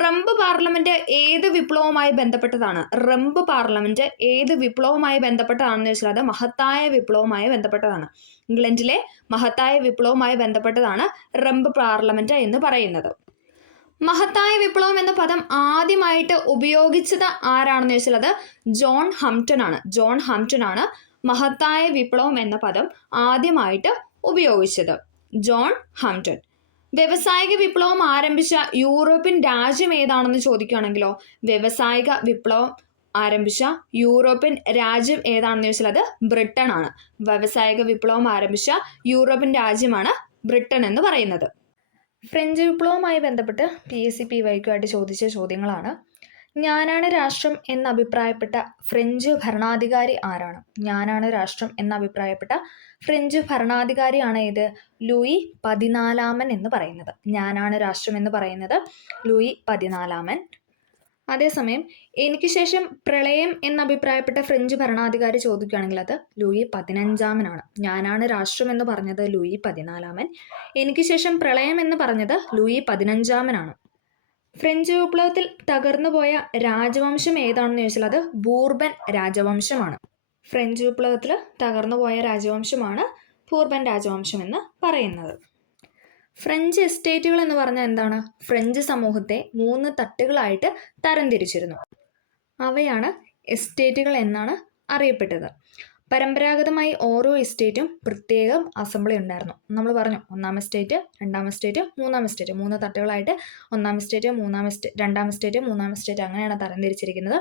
റംബ് പാർലമെന്റ് ഏത് വിപ്ലവവുമായി ബന്ധപ്പെട്ടതാണ്? റംബ് പാർലമെന്റ് ഏത് വിപ്ലവവുമായി ബന്ധപ്പെട്ടതാണെന്ന് വെച്ചാൽ അത് മഹത്തായ വിപ്ലവവുമായി ബന്ധപ്പെട്ടതാണ്. ഇംഗ്ലണ്ടിലെ മഹത്തായ വിപ്ലവവുമായി ബന്ധപ്പെട്ടതാണ് റംബ് പാർലമെന്റ് എന്ന് പറയുന്നത്. മഹത്തായ വിപ്ലവം എന്ന പദം ആദ്യമായിട്ട് ഉപയോഗിച്ചത് ആരാണെന്ന് വെച്ചാൽ അത് ജോൺ ഹംപ്റ്റൺ ആണ്. ജോൺ ഹംപ്റ്റൺ ആണ് മഹത്തായ വിപ്ലവം എന്ന പദം ആദ്യമായിട്ട് ഉപയോഗിച്ചത്. ജോൺ ഹംപ്റ്റൺ. വ്യവസായിക വിപ്ലവം ആരംഭിച്ച യൂറോപ്യൻ രാജ്യം ഏതാണെന്ന് ചോദിക്കുകയാണെങ്കിലോ, വ്യവസായിക വിപ്ലവം ആരംഭിച്ച യൂറോപ്യൻ രാജ്യം ഏതാണെന്ന് ചോദിച്ചാൽ അത് ബ്രിട്ടൻ ആണ്. വ്യവസായിക വിപ്ലവം ആരംഭിച്ച യൂറോപ്യൻ രാജ്യമാണ് ബ്രിട്ടൻ എന്ന് പറയുന്നത്. ഫ്രഞ്ച് വിപ്ലവവുമായി ബന്ധപ്പെട്ട് PSC PYQ ആയിട്ട് ചോദിച്ച ചോദ്യങ്ങളാണ്. ഞാനാണ് രാഷ്ട്രം എന്ന് അഭിപ്രായപ്പെട്ട ഫ്രഞ്ച് ഭരണാധികാരി ആരാണ്? ഞാനാണ് രാഷ്ട്രം എന്ന് അഭിപ്രായപ്പെട്ട ഫ്രഞ്ച് ഭരണാധികാരിയാണ് ഇത് ലൂയി 14 എന്ന് പറയുന്നത്. ഞാനാണ് രാഷ്ട്രം എന്ന് പറയുന്നത് ലൂയി 14. അതേസമയം എനിക്ക് ശേഷം പ്രളയം എന്ന് അഭിപ്രായപ്പെട്ട ഫ്രഞ്ച് ഭരണാധികാരി ചോദിക്കുകയാണെങ്കിൽ അത് ലൂയി 15 ഞാനാണ് രാഷ്ട്രം എന്ന് പറഞ്ഞത് ലൂയി 14. എനിക്ക് ശേഷം പ്രളയം എന്ന് പറഞ്ഞത് ലൂയി 15. ഫ്രഞ്ച് വിപ്ലവത്തിൽ തകർന്നുപോയ രാജവംശം ഏതാണെന്ന് ചോദിച്ചാൽ അത് ബൂർബൻ രാജവംശമാണ്. ഫ്രഞ്ച് വിപ്ലവത്തിൽ തകർന്നുപോയ രാജവംശമാണ് ബൂർബൻ രാജവംശം എന്ന് പറയുന്നത്. ഫ്രഞ്ച് എസ്റ്റേറ്റുകൾ എന്ന് പറഞ്ഞാൽ എന്താണ്? ഫ്രഞ്ച് സമൂഹത്തെ 3 തട്ടുകളായിട്ട് തരംതിരിച്ചിരുന്നു. അവയാണ് എസ്റ്റേറ്റുകൾ എന്നാണ് അറിയപ്പെട്ടത്. പരമ്പരാഗതമായി ഓരോ എസ്റ്റേറ്റും പ്രത്യേകം അസംബ്ലി ഉണ്ടായിരുന്നു. നമ്മൾ പറഞ്ഞു 1ാം estate, 2ാം estate, 3ാം estate, 3 തട്ടുകളായിട്ട് 1ാം estate, 2ാം estate, 3ാം estate അങ്ങനെയാണ് തരംതിരിച്ചിരിക്കുന്നത്.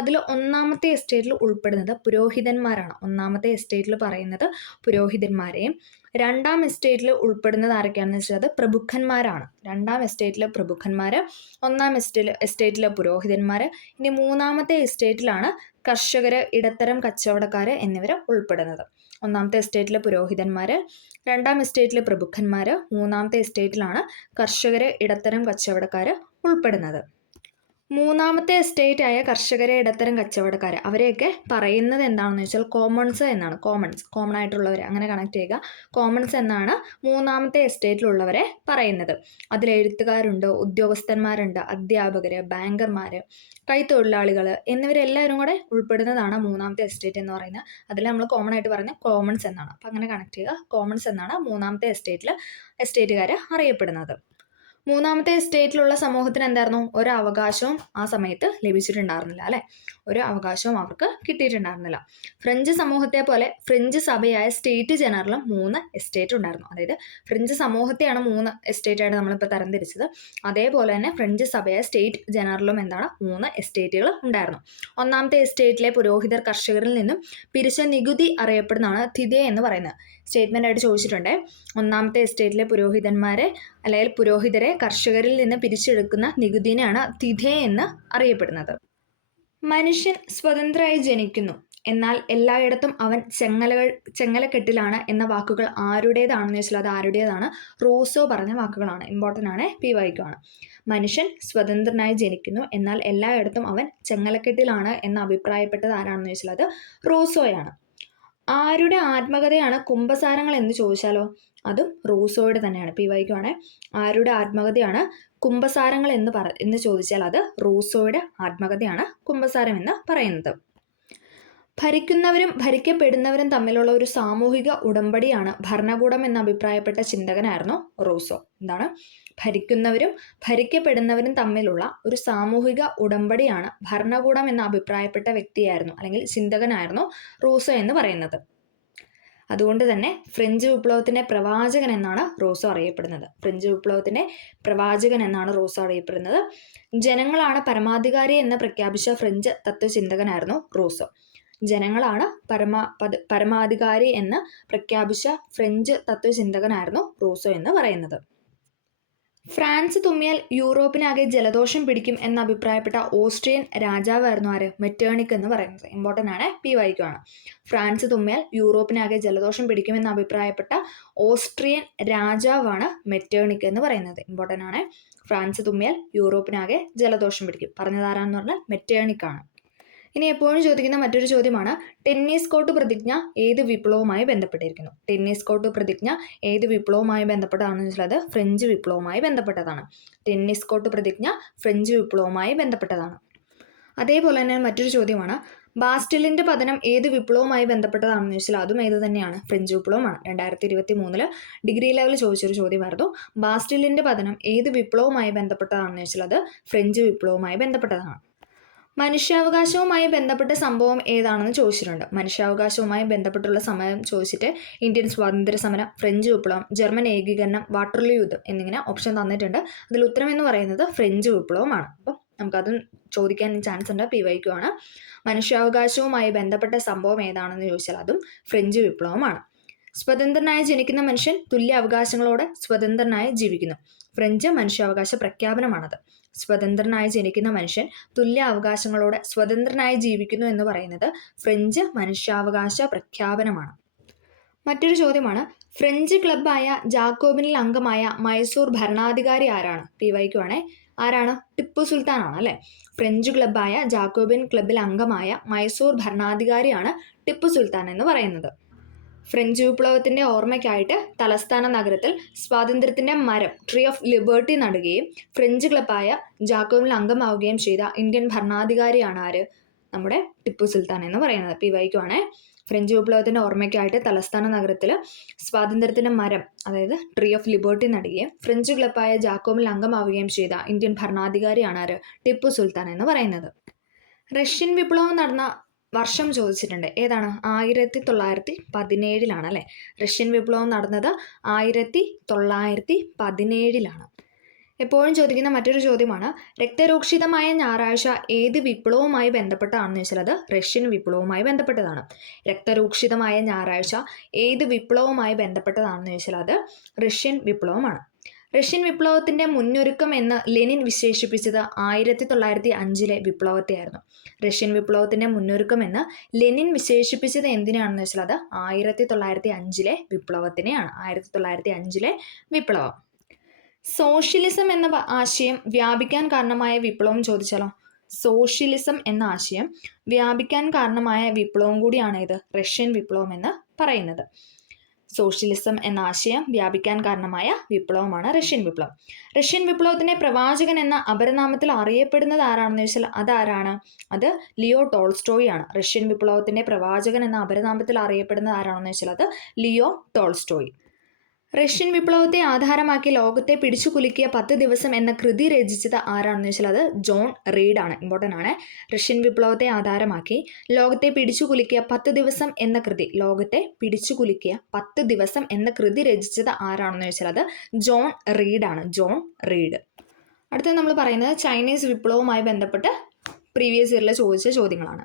അതിൽ 1ാമത്തെ എസ്റ്റേറ്റിൽ ഉൾപ്പെടുന്നത് പുരോഹിതന്മാരാണ്. 1ാമത്തെ എസ്റ്റേറ്റിൽ പറയുന്നത് പുരോഹിതന്മാരെയും 2ാം എസ്റ്റേറ്റിൽ ഉൾപ്പെടുന്നത് ആരൊക്കെയാണെന്ന് വെച്ചാൽ അത് പ്രഭുക്കന്മാരാണ്. 2ാം എസ്റ്റേറ്റിലെ പ്രഭുക്കന്മാർ, 1ാം എസ്റ്റേറ്റിലെ പുരോഹിതന്മാർ. ഇനി 3ാമത്തെ എസ്റ്റേറ്റിലാണ് കർഷകർ, ഇടത്തരം കച്ചവടക്കാർ എന്നിവർ ഉൾപ്പെടുന്നത്. 1ാമത്തെ എസ്റ്റേറ്റിലെ പുരോഹിതന്മാർ, 2ാം എസ്റ്റേറ്റിലെ പ്രഭുക്കന്മാർ, 3ാമത്തെ എസ്റ്റേറ്റിലാണ് കർഷകർ, ഇടത്തരം കച്ചവടക്കാർ ഉൾപ്പെടുന്നത്. 3ാമത്തെ എസ്റ്റേറ്റ് ആയ കർഷകരെ, ഇടത്തരം കച്ചവടക്കാർ അവരെയൊക്കെ പറയുന്നത് എന്താണെന്ന് വെച്ചാൽ കോമൺസ് എന്നാണ്. കോമൺ ആയിട്ടുള്ളവരെ അങ്ങനെ കണക്ട് ചെയ്യുക. കോമൺസ് എന്നാണ് 3ാമത്തെ എസ്റ്റേറ്റിലുള്ളവരെ പറയുന്നത്. അതിൽ എഴുത്തുകാരുണ്ട്, ഉദ്യോഗസ്ഥന്മാരുണ്ട്, അധ്യാപകർ, ബാങ്കർമാർ, കൈത്തൊഴിലാളികൾ എന്നിവരെല്ലാവരും കൂടെ ഉൾപ്പെടുന്നതാണ് 3ാമത്തെ എസ്റ്റേറ്റ് എന്ന് പറയുന്നത്. അതിൽ നമ്മൾ കോമൺ ആയിട്ട് പറയുന്നത് കോമൺസ് എന്നാണ്. അപ്പം അങ്ങനെ കണക്ട് ചെയ്യുക. കോമൺസ് എന്നാണ് 3ാമത്തെ എസ്റ്റേറ്റുകാർ അറിയപ്പെടുന്നത്. 3ാമത്തെ എസ്റ്റേറ്റിലുള്ള സമൂഹത്തിന് എന്തായിരുന്നു? ഒരു അവകാശവും ആ സമയത്ത് ലഭിച്ചിട്ടുണ്ടായിരുന്നില്ല അല്ലേ. ഒരു അവകാശവും അവർക്ക് കിട്ടിയിട്ടുണ്ടായിരുന്നില്ല. ഫ്രഞ്ച് സമൂഹത്തെ പോലെ ഫ്രഞ്ച് സഭയായ സ്റ്റേറ്റ് ജനറലും 3 എസ്റ്റേറ്റ് ഉണ്ടായിരുന്നു. അതായത് ഫ്രഞ്ച് സമൂഹത്തെയാണ് 3 എസ്റ്റേറ്റായിട്ട് നമ്മളിപ്പോൾ തരംതിരിച്ചത്. അതേപോലെ തന്നെ ഫ്രഞ്ച് സഭയായ സ്റ്റേറ്റ് ജനറലും എന്താണ്? 3 എസ്റ്റേറ്റുകൾ ഉണ്ടായിരുന്നു. 1ാമത്തെ എസ്റ്റേറ്റിലെ പുരോഹിതർ കർഷകരിൽ നിന്നും പിരിച്ച നികുതി അറിയപ്പെടുന്നതാണ് തിതേ എന്ന് പറയുന്നത്. സ്റ്റേറ്റ്മെൻ്റ് ആയിട്ട് ചോദിച്ചിട്ടുണ്ട്. 1ാമത്തെ എസ്റ്റേറ്റിലെ പുരോഹിതന്മാരെ അല്ലെങ്കിൽ പുരോഹിതരെ കർഷകരിൽ നിന്ന് പിരിച്ചെടുക്കുന്ന നികുതിനെയാണ് തിഥേ എന്ന് അറിയപ്പെടുന്നത്. മനുഷ്യൻ സ്വതന്ത്രമായി ജനിക്കുന്നു, എന്നാൽ എല്ലായിടത്തും അവൻ ചെങ്ങലക്കെട്ടിലാണ് എന്ന വാക്കുകൾ ആരുടേതാണെന്ന് വെച്ചാൽ അത് ആരുടേതാണ്? റൂസോ പറഞ്ഞ വാക്കുകളാണ്. ഇമ്പോർട്ടൻ്റ് ആണ്, PYQ ആണ്. മനുഷ്യൻ സ്വതന്ത്രനായി ജനിക്കുന്നു, എന്നാൽ എല്ലായിടത്തും അവൻ ചെങ്ങലക്കെട്ടിലാണ് എന്ന് അഭിപ്രായപ്പെട്ടത് ആരാണെന്ന് ചോദിച്ചാൽ അത് റൂസോയാണ്. ആരുടെ ആത്മകഥയാണ് കുമ്പസാരങ്ങൾ എന്ന് ചോദിച്ചാലോ, അതും റൂസോയുടെ തന്നെയാണ്. PYQ ആണ്. ആരുടെ ആത്മകഥയാണ് കുമ്പസാരങ്ങൾ എന്ന് ചോദിച്ചാൽ അത് റൂസോയുടെ ആത്മകഥയാണ് കുമ്പസാരം എന്ന് പറയുന്നത്. ഭരിക്കുന്നവരും ഭരിക്കപ്പെടുന്നവരും തമ്മിലുള്ള ഒരു സാമൂഹിക ഉടമ്പടിയാണ് ഭരണകൂടം എന്ന് അഭിപ്രായപ്പെട്ട ചിന്തകനായിരുന്നു റൂസോ. എന്താണ്? ഭരിക്കുന്നവരും ഭരിക്കപ്പെടുന്നവരും തമ്മിലുള്ള ഒരു സാമൂഹിക ഉടമ്പടിയാണ് ഭരണകൂടം എന്ന് അഭിപ്രായപ്പെട്ട വ്യക്തിയായിരുന്നു അല്ലെങ്കിൽ ചിന്തകനായിരുന്നു റൂസോ എന്ന് പറയുന്നത്. അതുകൊണ്ട് തന്നെ ഫ്രഞ്ച് വിപ്ലവത്തിൻ്റെ പ്രവാചകൻ എന്നാണ് റൂസോ അറിയപ്പെടുന്നത്. ഫ്രഞ്ച് വിപ്ലവത്തിൻ്റെ പ്രവാചകൻ എന്നാണ് റൂസോ അറിയപ്പെടുന്നത്. ജനങ്ങളാണ് പരമാധികാരി എന്ന് പ്രഖ്യാപിച്ച ഫ്രഞ്ച് തത്വചിന്തകനായിരുന്നു റൂസോ. ജനങ്ങളാണ് പരമാധികാരി എന്ന് പ്രഖ്യാപിച്ച ഫ്രഞ്ച് തത്വചിന്തകനായിരുന്നു റൂസോ എന്ന് പറയുന്നത്. ഫ്രാൻസ് തുമ്മിയാൽ യൂറോപ്പിനാകെ ജലദോഷം പിടിക്കും എന്ന് അഭിപ്രായപ്പെട്ട ഓസ്ട്രിയൻ രാജാവായിരുന്നു ആര്? മെറ്റേണിക് എന്ന് പറയുന്നത്. ഇമ്പോർട്ടൻ്റ് ആണ്, പി വായിക്കുവാണ്. ഫ്രാൻസ് തുമ്മിയാൽ യൂറോപ്പിനാകെ ജലദോഷം പിടിക്കുമെന്ന് അഭിപ്രായപ്പെട്ട ഓസ്ട്രിയൻ രാജാവാണ് മെറ്റേണിക് എന്ന് പറയുന്നത്. ഇമ്പോർട്ടൻ്റ് ആണ്. ഫ്രാൻസ് തുമ്മിയാൽ യൂറോപ്പിനാകെ ജലദോഷം പിടിക്കും. പറഞ്ഞതാരാന്ന് പറഞ്ഞാൽ മെറ്റേണിക് ആണ്. ഇനി എപ്പോഴും ചോദിക്കുന്ന മറ്റൊരു ചോദ്യമാണ്, ടെന്നീസ് കോർട്ട് പ്രതിജ്ഞ ഏത് വിപ്ലവവുമായി ബന്ധപ്പെട്ടിരിക്കുന്നു? ടെന്നീസ് കോർട്ട് പ്രതിജ്ഞ ഏത് വിപ്ലവവുമായി ബന്ധപ്പെട്ടതാണെന്ന് വെച്ചാൽ അത് ഫ്രഞ്ച് വിപ്ലവവുമായി ബന്ധപ്പെട്ടതാണ്. ടെന്നീസ് കോർട്ട് പ്രതിജ്ഞ ഫ്രഞ്ച് വിപ്ലവവുമായി ബന്ധപ്പെട്ടതാണ്. അതേപോലെ തന്നെ മറ്റൊരു ചോദ്യമാണ്, ബാസ്റ്റിലിൻ്റെ പതനം ഏത് വിപ്ലവവുമായി ബന്ധപ്പെട്ടതാണെന്ന് ചോദിച്ചാൽ അതും ഏത് തന്നെയാണ്? ഫ്രഞ്ച് വിപ്ലവമാണ്. 2023 ഡിഗ്രി ലെവലിൽ ചോദിച്ചൊരു ചോദ്യമായിരുന്നു. ബാസ്റ്റിലിൻ്റെ പതനം ഏത് വിപ്ലവവുമായി ബന്ധപ്പെട്ടതാണെന്ന് ചോദിച്ചാൽ അത് ഫ്രഞ്ച് വിപ്ലവവുമായി ബന്ധപ്പെട്ടതാണ്. മനുഷ്യാവകാശവുമായി ബന്ധപ്പെട്ട സംഭവം ഏതാണെന്ന് ചോദിച്ചിട്ടുണ്ട്. മനുഷ്യാവകാശവുമായി ബന്ധപ്പെട്ടുള്ള സമയം ചോദിച്ചിട്ട് ഇന്ത്യൻ സ്വാതന്ത്ര്യ സമരം, ഫ്രഞ്ച് വിപ്ലവം, ജർമ്മൻ ഏകീകരണം, വാട്ടർലൂ യുദ്ധം എന്നിങ്ങനെ ഓപ്ഷൻ തന്നിട്ടുണ്ട്. അതിൽ ഉത്തരം എന്ന് പറയുന്നത് ഫ്രഞ്ച് വിപ്ലവമാണ്. അപ്പം നമുക്കതും ചോദിക്കാൻ ചാൻസ് ഉണ്ട്, PYQ ആണ്. മനുഷ്യാവകാശവുമായി ബന്ധപ്പെട്ട സംഭവം ഏതാണെന്ന് ചോദിച്ചാൽ അതും ഫ്രഞ്ച് വിപ്ലവമാണ്. സ്വതന്ത്രനായി ജനിക്കുന്ന മനുഷ്യൻ തുല്യ അവകാശങ്ങളോടെ സ്വതന്ത്രനായി ജീവിക്കുന്നു. ഫ്രഞ്ച് മനുഷ്യാവകാശ പ്രഖ്യാപനമാണത്. സ്വതന്ത്രനായി ജനിക്കുന്ന മനുഷ്യൻ തുല്യ അവകാശങ്ങളോടെ സ്വതന്ത്രനായി ജീവിക്കുന്നു എന്ന് പറയുന്നത് ഫ്രഞ്ച് മനുഷ്യാവകാശ പ്രഖ്യാപനമാണ്. മറ്റൊരു ചോദ്യമാണ്, ഫ്രഞ്ച് ക്ലബ്ബായ ജാക്കോബിനിൽ അംഗമായ മൈസൂർ ഭരണാധികാരി ആരാണ്? PYQ ആണ്. ആരാണ്? ടിപ്പു സുൽത്താൻ ആണ് അല്ലേ. ഫ്രഞ്ച് ക്ലബ്ബായ ജാക്കോബിൻ ക്ലബ്ബിൽ അംഗമായ മൈസൂർ ഭരണാധികാരിയാണ് ടിപ്പു സുൽത്താൻ എന്ന് പറയുന്നത്. ഫ്രഞ്ച് വിപ്ലവത്തിൻ്റെ ഓർമ്മയ്ക്കായിട്ട് തലസ്ഥാന നഗരത്തിൽ സ്വാതന്ത്ര്യത്തിൻ്റെ മരം, ട്രീ ഓഫ് ലിബർട്ടി നടുകയും ഫ്രഞ്ച് ക്ലബ്ബായ ജാക്കോബിൽ അംഗമാവുകയും ചെയ്ത ഇന്ത്യൻ ഭരണാധികാരിയാണ് ആര്? നമ്മുടെ ടിപ്പു സുൽത്താൻ എന്ന് പറയുന്നത്. PYQ ആണ്. ഫ്രഞ്ച് വിപ്ലവത്തിൻ്റെ ഓർമ്മയ്ക്കായിട്ട് തലസ്ഥാന നഗരത്തിൽ സ്വാതന്ത്ര്യത്തിൻ്റെ മരം, അതായത് ട്രീ ഓഫ് ലിബർട്ടി നടുകയും ഫ്രഞ്ച് ക്ലബ്ബായ ജാക്കോബിൽ അംഗമാവുകയും ചെയ്ത ഇന്ത്യൻ ഭരണാധികാരിയാണ് ആര്? ടിപ്പു സുൽത്താൻ എന്ന് പറയുന്നത്. റഷ്യൻ വിപ്ലവം നടന്ന വർഷം ചോദിച്ചിട്ടുണ്ട്. ഏതാണ്? 1917 അല്ലേ. റഷ്യൻ വിപ്ലവം നടന്നത് 1917. എപ്പോഴും ചോദിക്കുന്ന മറ്റൊരു ചോദ്യമാണ്, രക്തരൂക്ഷിതമായ ഞായറാഴ്ച ഏത് വിപ്ലവവുമായി ബന്ധപ്പെട്ടതാണെന്ന് ചോദിച്ചാൽ അത് റഷ്യൻ വിപ്ലവവുമായി ബന്ധപ്പെട്ടതാണ്. രക്തരൂക്ഷിതമായ ഞായറാഴ്ച ഏത് വിപ്ലവവുമായി ബന്ധപ്പെട്ടതാണെന്ന് ചോദിച്ചാൽ അത് റഷ്യൻ വിപ്ലവമാണ്. റഷ്യൻ വിപ്ലവത്തിൻ്റെ മുന്നൊരുക്കം എന്ന് ലെനിൻ വിശേഷിപ്പിച്ചത് 1905 വിപ്ലവത്തെയായിരുന്നു. റഷ്യൻ വിപ്ലവത്തിൻ്റെ മുന്നൊരുക്കം എന്ന് ലെനിൻ വിശേഷിപ്പിച്ചത് എന്തിനാണെന്ന് വെച്ചാൽ അത് 1905 വിപ്ലവത്തിനെയാണ്. 1905 വിപ്ലവം. സോഷ്യലിസം എന്ന ആശയം വ്യാപിക്കാൻ കാരണമായ വിപ്ലവം ചോദിച്ചാലോ? സോഷ്യലിസം എന്ന ആശയം വ്യാപിക്കാൻ കാരണമായ വിപ്ലവം കൂടിയാണ് ഇത് റഷ്യൻ വിപ്ലവം എന്ന് പറയുന്നത്. സോഷ്യലിസം എന്ന ആശയം വ്യാപിക്കാൻ കാരണമായ വിപ്ലവമാണ് റഷ്യൻ വിപ്ലവം. റഷ്യൻ വിപ്ലവത്തിൻ്റെ പ്രവാചകൻ എന്ന അപരനാമത്തിൽ അറിയപ്പെടുന്നത് ആരാണെന്ന് ചോദിച്ചാൽ അതാരാണ്? അത് ലിയോ ടോൾസ്റ്റോയ് ആണ്. റഷ്യൻ വിപ്ലവത്തിൻ്റെ പ്രവാചകൻ എന്ന അപരനാമത്തിൽ അറിയപ്പെടുന്നത് ആരാണെന്ന് വെച്ചാൽ അത് ലിയോ ടോൾസ്റ്റോയ്. റഷ്യൻ വിപ്ലവത്തെ ആധാരമാക്കി ലോകത്തെ പിടിച്ചുകുലുക്കിയ 10 ദിവസം എന്ന കൃതി രചിച്ചത് ആരാണെന്ന് വെച്ചാൽ അത് ജോൺ റീഡ് ആണ്. ഇമ്പോർട്ടൻ്റ് ആണ്. റഷ്യൻ വിപ്ലവത്തെ ആധാരമാക്കി ലോകത്തെ പിടിച്ചുകുലുക്കിയ 10 ദിവസം എന്ന കൃതി, ലോകത്തെ പിടിച്ചുകുലുക്കിയ 10 ദിവസം എന്ന കൃതി രചിച്ചത് ആരാണെന്ന് വെച്ചാൽ അത് ജോൺ റീഡ് ആണ്. John read. അടുത്തത് നമ്മൾ പറയുന്നത് ചൈനീസ് വിപ്ലവവുമായി ബന്ധപ്പെട്ട് പ്രീവിയസ് ഇയറിൽ ചോദിച്ച ചോദ്യങ്ങളാണ്.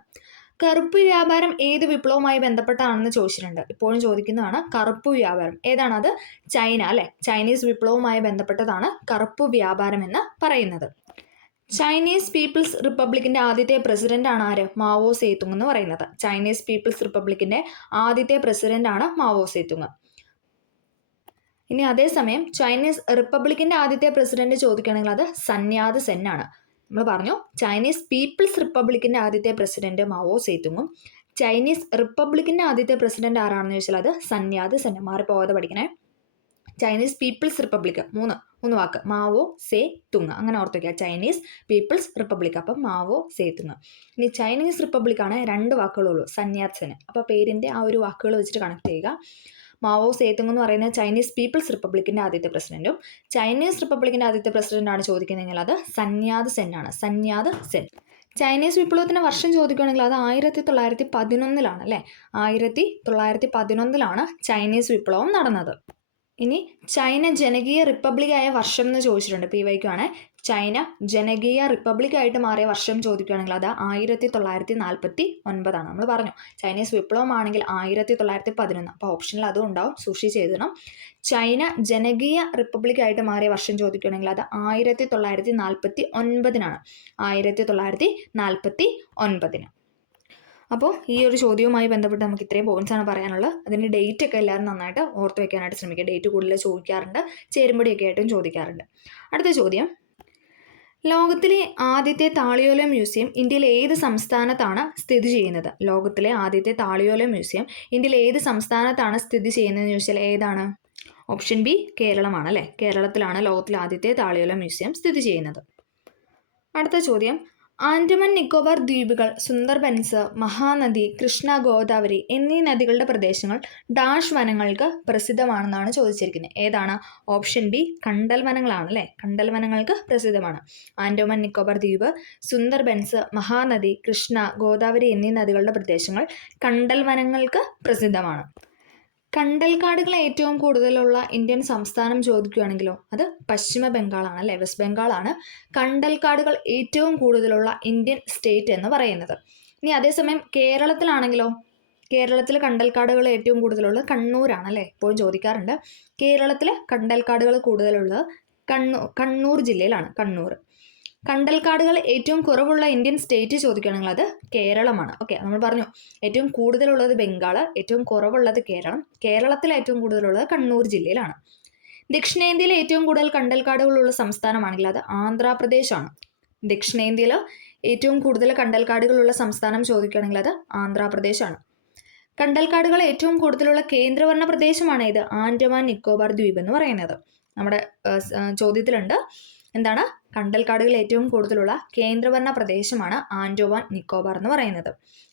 കറുപ്പ് വ്യാപാരം ഏത് വിപ്ലവവുമായി ബന്ധപ്പെട്ടാണെന്ന് ചോദിച്ചിട്ടുണ്ട്. ഇപ്പോഴും ചോദിക്കുന്നതാണ് കറുപ്പ് വ്യാപാരം. ഏതാണ് അത്? ചൈന അല്ലെ. ചൈനീസ് വിപ്ലവവുമായി ബന്ധപ്പെട്ടതാണ് കറുപ്പ് വ്യാപാരം എന്ന് പറയുന്നത്. ചൈനീസ് പീപ്പിൾസ് റിപ്പബ്ലിക്കിന്റെ ആദ്യത്തെ പ്രസിഡന്റ് ആണ് ആര്? മാവോ സേതുങ് എന്ന് പറയുന്നത്. ചൈനീസ് പീപ്പിൾസ് റിപ്പബ്ലിക്കിന്റെ ആദ്യത്തെ പ്രസിഡന്റ് ആണ് മാവോ സേതുങ്. ഇനി അതേസമയം ചൈനീസ് റിപ്പബ്ലിക്കിന്റെ ആദ്യത്തെ പ്രസിഡന്റ് ചോദിക്കുകയാണെങ്കിൽ അത് സന്യാത് സെൻ ആണ്. നമ്മൾ പറഞ്ഞു ചൈനീസ് പീപ്പിൾസ് റിപ്പബ്ലിക്കിൻ്റെ ആദ്യത്തെ പ്രസിഡന്റ് മാവോ സേതുങ്ങും ചൈനീസ് റിപ്പബ്ലിക്കിൻ്റെ ആദ്യത്തെ പ്രസിഡന്റ് ആരാണെന്ന് ചോദിച്ചാൽ അത് സന്യാത് സെൻ. മാറിപ്പോകാതെ പഠിക്കണേ. ചൈനീസ് പീപ്പിൾസ് റിപ്പബ്ലിക് മൂന്ന് വാക്ക്, മാവോ സേ തുങ്, അങ്ങനെ ഓർത്ത് വയ്ക്കുക. ചൈനീസ് പീപ്പിൾസ് റിപ്പബ്ലിക്, അപ്പം മാവോ സേ തുങ്. ഇനി ചൈനീസ് റിപ്പബ്ലിക്കാണ് 2 വാക്കുകളുള്ളൂ, സന്യാത് സെൻ. അപ്പോൾ പേരിൻ്റെ ആ ഒരു വാക്കുകൾ വെച്ചിട്ട് കണക്ട് ചെയ്യുക. മാവോ സേതുങ് എന്ന് പറയുന്നത് ചൈനീസ് പീപ്പിൾസ് റിപ്പബ്ലിക്കിൻ്റെ ആദ്യത്തെ പ്രസിഡന്റും ചൈനീസ് റിപ്പബ്ലിക്കിൻ്റെ ആദ്യത്തെ പ്രസിഡന്റാണ് ചോദിക്കുന്നതെങ്കിൽ അത് സന്യാത് സെൻ ആണ്. സന്യാത് സെൻ. ചൈനീസ് വിപ്ലവത്തിൻ്റെ വർഷം ചോദിക്കുകയാണെങ്കിൽ അത് 1911 അല്ലേ. 1911 ചൈനീസ് വിപ്ലവം നടന്നത്. ഇനി ചൈന ജനകീയ റിപ്പബ്ലിക്കായ വർഷം എന്ന് ചോദിച്ചിട്ടുണ്ട്. PYQ ആണ്. ചൈന ജനകീയ റിപ്പബ്ലിക്കായിട്ട് മാറിയ വർഷം ചോദിക്കുകയാണെങ്കിൽ അത് 1949 നമ്മൾ പറഞ്ഞു. ചൈനീസ് വിപ്ലവമാണെങ്കിൽ 1911. അപ്പോൾ ഓപ്ഷനിൽ അതും ഉണ്ടാവും, സൂക്ഷിച്ച് എഴുതണം. ചൈന ജനകീയ റിപ്പബ്ലിക്കായിട്ട് മാറിയ വർഷം ചോദിക്കുകയാണെങ്കിൽ അത് 1949. 1949. അപ്പോൾ ഈ ഒരു ചോദ്യവുമായി ബന്ധപ്പെട്ട് നമുക്ക് ഇത്രയും പോയിന്റ്സാണ് പറയാനുള്ളത്. അതിൻ്റെ ഡേറ്റ് ഒക്കെ എല്ലാവരും നന്നായിട്ട് ഓർത്ത് വെക്കാനായിട്ട് ശ്രമിക്കുക. ഡേറ്റ് കൂടുതൽ ചോദിക്കാറുണ്ട്, ചേരുമ്പടിയൊക്കെ ആയിട്ടും ചോദിക്കാറുണ്ട്. അടുത്ത ചോദ്യം, ലോകത്തിലെ ആദ്യത്തെ താളിയോല മ്യൂസിയം ഇന്ത്യയിലെ ഏത് സംസ്ഥാനത്താണ് സ്ഥിതി ചെയ്യുന്നത്? ലോകത്തിലെ ആദ്യത്തെ താളിയോല മ്യൂസിയം ഇന്ത്യയിലെ ഏത് സംസ്ഥാനത്താണ് സ്ഥിതി ചെയ്യുന്നതെന്ന് ചോദിച്ചാൽ ഏതാണ്? ഓപ്ഷൻ ബി കേരളമാണ് അല്ലേ. കേരളത്തിലാണ് ലോകത്തിലെ ആദ്യത്തെ താളിയോല മ്യൂസിയം സ്ഥിതി ചെയ്യുന്നത്. അടുത്ത ചോദ്യം, ആൻഡമാൻ നിക്കോബാർ ദ്വീപുകൾ, സുന്ദർബൻസ്, മഹാനദി, കൃഷ്ണ, ഗോദാവരി എന്നീ നദികളുടെ പ്രദേശങ്ങൾ ഡാഷ് വനങ്ങൾക്ക് പ്രസിദ്ധമാണെന്നാണ് ചോദിച്ചിരിക്കുന്നത്. ഏതാണ്? ഓപ്ഷൻ ബി കണ്ടൽ വനങ്ങളാണ് അല്ലേ. കണ്ടൽ വനങ്ങൾക്ക് പ്രസിദ്ധമാണ്. ആൻഡമാൻ നിക്കോബാർ ദ്വീപ്, സുന്ദർബൻസ്, മഹാനദി, കൃഷ്ണ, ഗോദാവരി എന്നീ നദികളുടെ പ്രദേശങ്ങൾ കണ്ടൽ വനങ്ങൾക്ക് പ്രസിദ്ധമാണ്. കണ്ടൽക്കാടുകൾ ഏറ്റവും കൂടുതലുള്ള ഇന്ത്യൻ സംസ്ഥാനം ചോദിക്കുകയാണെങ്കിലോ അത് പശ്ചിമ ബംഗാളാണ് അല്ലേ. വെസ്റ്റ് ബംഗാളാണ് കണ്ടൽക്കാടുകൾ ഏറ്റവും കൂടുതലുള്ള ഇന്ത്യൻ സ്റ്റേറ്റ് എന്ന് പറയുന്നത്. ഇനി അതേസമയം കേരളത്തിലാണെങ്കിലോ, കേരളത്തിൽ കണ്ടൽക്കാടുകൾ ഏറ്റവും കൂടുതലുള്ളത് കണ്ണൂരാണ് അല്ലേ. എപ്പോഴും ചോദിക്കാറുണ്ട്. കേരളത്തിൽ കണ്ടൽക്കാടുകൾ കൂടുതലുള്ളത് കണ്ണൂർ ജില്ലയിലാണ്. കണ്ണൂർ. കണ്ടൽക്കാടുകൾ ഏറ്റവും കുറവുള്ള ഇന്ത്യൻ സ്റ്റേറ്റ് ചോദിക്കുകയാണെങ്കിൽ അത് കേരളമാണ്. ഓക്കെ, നമ്മൾ പറഞ്ഞു ഏറ്റവും കൂടുതലുള്ളത് ബംഗാൾ, ഏറ്റവും കുറവുള്ളത് കേരളം. കേരളത്തിൽ ഏറ്റവും കൂടുതലുള്ളത് കണ്ണൂർ ജില്ലയിലാണ്. ദക്ഷിണേന്ത്യയിൽ ഏറ്റവും കൂടുതൽ കണ്ടൽക്കാടുകളുള്ള സംസ്ഥാനമാണെങ്കിൽ അത് ആന്ധ്രാപ്രദേശാണ്. ദക്ഷിണേന്ത്യയിൽ ഏറ്റവും കൂടുതൽ കണ്ടൽക്കാടുകളുള്ള സംസ്ഥാനം ചോദിക്കുകയാണെങ്കിൽ അത് ആന്ധ്രാപ്രദേശാണ്. കണ്ടൽക്കാടുകൾ ഏറ്റവും കൂടുതലുള്ള കേന്ദ്രഭരണ പ്രദേശമാണ് ഇത് ആൻഡമാൻ നിക്കോബാർ ദ്വീപ് എന്ന് പറയുന്നത്. നമ്മുടെ ചോദ്യത്തിലുണ്ട് എന്താണ്? കണ്ടൽക്കാടുകൾ ഏറ്റവും കൂടുതലുള്ള കേന്ദ്രഭരണ പ്രദേശമാണ് ആൻഡമാൻ നിക്കോബാർ എന്ന് പറയുന്നത്.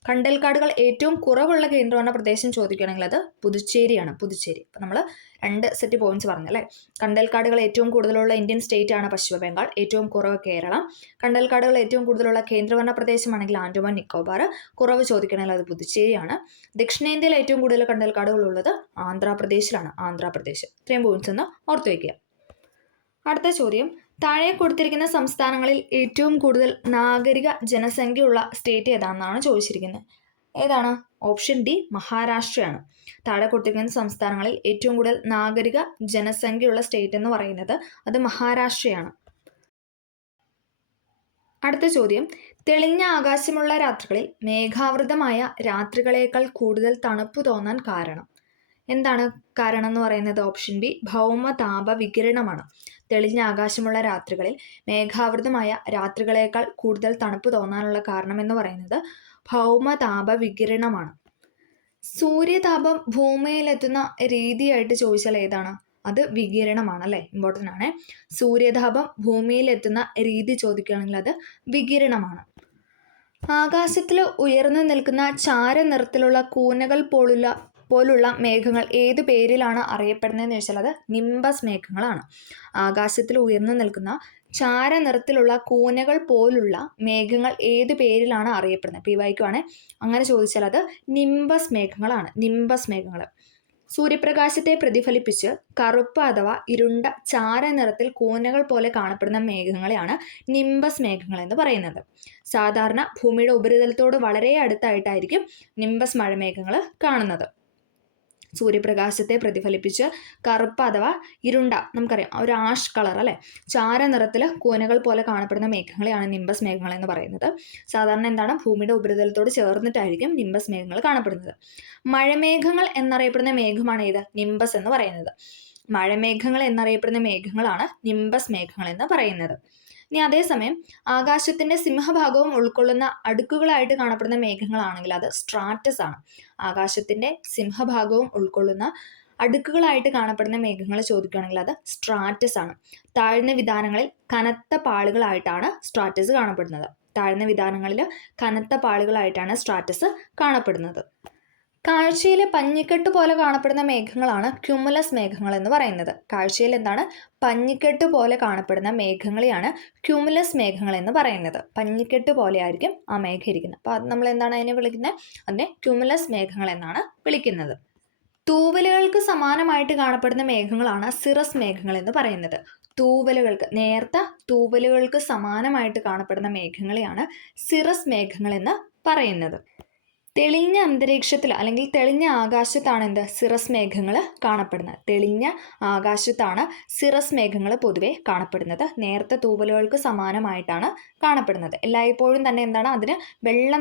കണ്ടൽക്കാടുകൾ ഏറ്റവും കുറവുള്ള കേന്ദ്രഭരണ പ്രദേശം ചോദിക്കുകയാണെങ്കിൽ അത് പുതുച്ചേരിയാണ്. പുതുച്ചേരി. അപ്പം നമ്മൾ 2 സെറ്റ് പോയിന്റ്സ് പറഞ്ഞല്ലേ. കണ്ടൽക്കാടുകൾ ഏറ്റവും കൂടുതലുള്ള ഇന്ത്യൻ സ്റ്റേറ്റ് ആണ് പശ്ചിമ ബംഗാൾ, ഏറ്റവും കുറവ് കേരളം. കണ്ടൽക്കാടുകൾ ഏറ്റവും കൂടുതലുള്ള കേന്ദ്രഭരണ പ്രദേശമാണെങ്കിൽ ആൻഡമാൻ നിക്കോബാർ, കുറവ് ചോദിക്കുകയാണെങ്കിൽ അത് പുതുച്ചേരിയാണ്. ദക്ഷിണേന്ത്യയിൽ ഏറ്റവും കൂടുതൽ കണ്ടൽക്കാടുകൾ ഉള്ളത് ആന്ധ്രാപ്രദേശിലാണ്. ആന്ധ്രാപ്രദേശ്. ഇത്രയും പോയിന്റ്സ് ഒന്ന് ഓർത്തു വയ്ക്കുക. അടുത്ത ചോദ്യം, താഴെ കൊടുത്തിരിക്കുന്ന സംസ്ഥാനങ്ങളിൽ ഏറ്റവും കൂടുതൽ നാഗരിക ജനസംഖ്യയുള്ള സ്റ്റേറ്റ് ഏതാണെന്നാണ് ചോദിച്ചിരിക്കുന്നത്. ഏതാണ്? ഓപ്ഷൻ ഡി മഹാരാഷ്ട്രയാണ്. താഴെ കൊടുത്തിരിക്കുന്ന സംസ്ഥാനങ്ങളിൽ ഏറ്റവും കൂടുതൽ നാഗരിക ജനസംഖ്യയുള്ള സ്റ്റേറ്റ് എന്ന് പറയുന്നത് അത് മഹാരാഷ്ട്രയാണ്. അടുത്ത ചോദ്യം, തെളിഞ്ഞ ആകാശമുള്ള രാത്രികളിൽ മേഘാവൃതമായ രാത്രികളേക്കാൾ കൂടുതൽ തണുപ്പ് തോന്നാൻ കാരണം എന്താണ്? കാരണം എന്ന് പറയുന്നത് ഓപ്ഷൻ ബി ഭൗമതാപ വികിരണമാണ്. തെളിഞ്ഞ ആകാശമുള്ള രാത്രികളിൽ മേഘാവൃതമായ രാത്രികളേക്കാൾ കൂടുതൽ തണുപ്പ് തോന്നാനുള്ള കാരണം എന്ന് പറയുന്നത് ഭൗമതാപ വികിരണമാണ്. സൂര്യതാപം ഭൂമിയിലെത്തുന്ന രീതിയായിട്ട് ചോദിച്ചാൽ ഏതാണ്? അത് വികിരണമാണ് അല്ലേ. ഇമ്പോർട്ടൻ്റ് ആണ്. സൂര്യതാപം ഭൂമിയിലെത്തുന്ന രീതി ചോദിക്കുകയാണെങ്കിൽ അത് വികിരണമാണ്. ആകാശത്തിൽ ഉയർന്നു നിൽക്കുന്ന ചാരനിറത്തിലുള്ള കൂനകൾ പോലുള്ള മേഘങ്ങൾ ഏത് പേരിലാണ് അറിയപ്പെടുന്നതെന്ന് ചോദിച്ചാൽ അത് നിംബസ് മേഘങ്ങളാണ്. ആകാശത്തിൽ ഉയർന്നു നിൽക്കുന്ന ചാരനിറത്തിലുള്ള കൂനകൾ പോലുള്ള മേഘങ്ങൾ ഏത് പേരിലാണ് അറിയപ്പെടുന്നത്? PYQ ആണ്. അങ്ങനെ ചോദിച്ചാൽ അത് നിംബസ് മേഘങ്ങളാണ്. നിംബസ് മേഘങ്ങൾ. സൂര്യപ്രകാശത്തെ പ്രതിഫലിപ്പിച്ച് കറുപ്പ് അഥവാ ഇരുണ്ട ചാരനിറത്തിൽ കൂനകൾ പോലെ കാണപ്പെടുന്ന മേഘങ്ങളെയാണ് നിംബസ് മേഘങ്ങൾ എന്ന് പറയുന്നത്. സാധാരണ ഭൂമിയുടെ ഉപരിതലത്തോട് വളരെ അടുത്തായിട്ടായിരിക്കും നിംബസ് മഴമേഘങ്ങൾ കാണുന്നത്. സൂര്യപ്രകാശത്തെ പ്രതിഫലിപ്പിച്ച് കറുപ്പ് അഥവാ ഇരുണ്ട, നമുക്കറിയാം ഒരു ആഷ് കളർ അല്ലേ, ചാരനിറത്തിൽ കൂനകൾ പോലെ കാണപ്പെടുന്ന മേഘങ്ങളെയാണ് നിംബസ് മേഘങ്ങൾ എന്ന് പറയുന്നത്. സാധാരണ എന്താണ്? ഭൂമിയുടെ ഉപരിതലത്തോട് ചേർന്നിട്ടായിരിക്കും നിംബസ് മേഘങ്ങൾ കാണപ്പെടുന്നത്. മഴമേഘങ്ങൾ എന്നറിയപ്പെടുന്ന മേഘമാണ് ഏത്? നിംബസ് എന്ന് പറയുന്നത്. മഴമേഘങ്ങൾ എന്നറിയപ്പെടുന്ന മേഘങ്ങളാണ് നിംബസ് മേഘങ്ങൾ എന്ന് പറയുന്നത്. ഇനി അതേസമയം ആകാശത്തിൻ്റെ സിംഹഭാഗവും ഉൾക്കൊള്ളുന്ന അടുക്കുകളായിട്ട് കാണപ്പെടുന്ന മേഘങ്ങളാണെങ്കിൽ അത് സ്ട്രാറ്റസ് ആണ്. ആകാശത്തിൻ്റെ സിംഹഭാഗവും ഉൾക്കൊള്ളുന്ന അടുക്കുകളായിട്ട് കാണപ്പെടുന്ന മേഘങ്ങൾ ചോദിക്കുകയാണെങ്കിൽ അത് സ്ട്രാറ്റസ് ആണ്. താഴ്ന്ന വിതാനങ്ങളിൽ കനത്ത പാളികളായിട്ടാണ് സ്ട്രാറ്റസ് കാണപ്പെടുന്നത്. താഴ്ന്ന വിതാനങ്ങളിൽ കനത്ത പാളികളായിട്ടാണ് സ്ട്രാറ്റസ് കാണപ്പെടുന്നത്. കാഴ്ചയിൽ പഞ്ഞിക്കെട്ട് പോലെ കാണപ്പെടുന്ന മേഘങ്ങളാണ് ക്യുമുലസ് മേഘങ്ങൾ എന്ന് പറയുന്നത്. കാഴ്ചയിൽ എന്താണ്? പഞ്ഞിക്കെട്ട് പോലെ കാണപ്പെടുന്ന മേഘങ്ങളെയാണ് ക്യുമുലസ് മേഘങ്ങൾ എന്ന് പറയുന്നത്. പഞ്ഞിക്കെട്ട് പോലെ ആയിരിക്കും ആ മേഘം ഇരിക്കുന്നത്. അപ്പോൾ അത് നമ്മൾ എന്താണ് അതിനെ വിളിക്കുന്നത്? അതിനെ ക്യുമുലസ് മേഘങ്ങൾ എന്നാണ് വിളിക്കുന്നത്. തൂവലുകൾക്ക് സമാനമായിട്ട് കാണപ്പെടുന്ന മേഘങ്ങളാണ് സിറസ് മേഘങ്ങൾ എന്ന് പറയുന്നത്. തൂവലുകൾക്ക്, നേർത്ത തൂവലുകൾക്ക് സമാനമായിട്ട് കാണപ്പെടുന്ന മേഘങ്ങളെയാണ് സിറസ് മേഘങ്ങൾ എന്ന് പറയുന്നത്. തെളിഞ്ഞ അന്തരീക്ഷത്തിൽ അല്ലെങ്കിൽ തെളിഞ്ഞ ആകാശത്താണ് എന്ത്? സിറസ് മേഘങ്ങൾ കാണപ്പെടുന്നത്. തെളിഞ്ഞ ആകാശത്താണ് സിറസ് മേഘങ്ങൾ പൊതുവെ കാണപ്പെടുന്നത്. നേർത്ത തൂവലുകൾക്ക് സമാനമായിട്ടാണ് കാണപ്പെടുന്നത്. എല്ലായ്പ്പോഴും തന്നെ എന്താണ്? അതിന് വെള്ള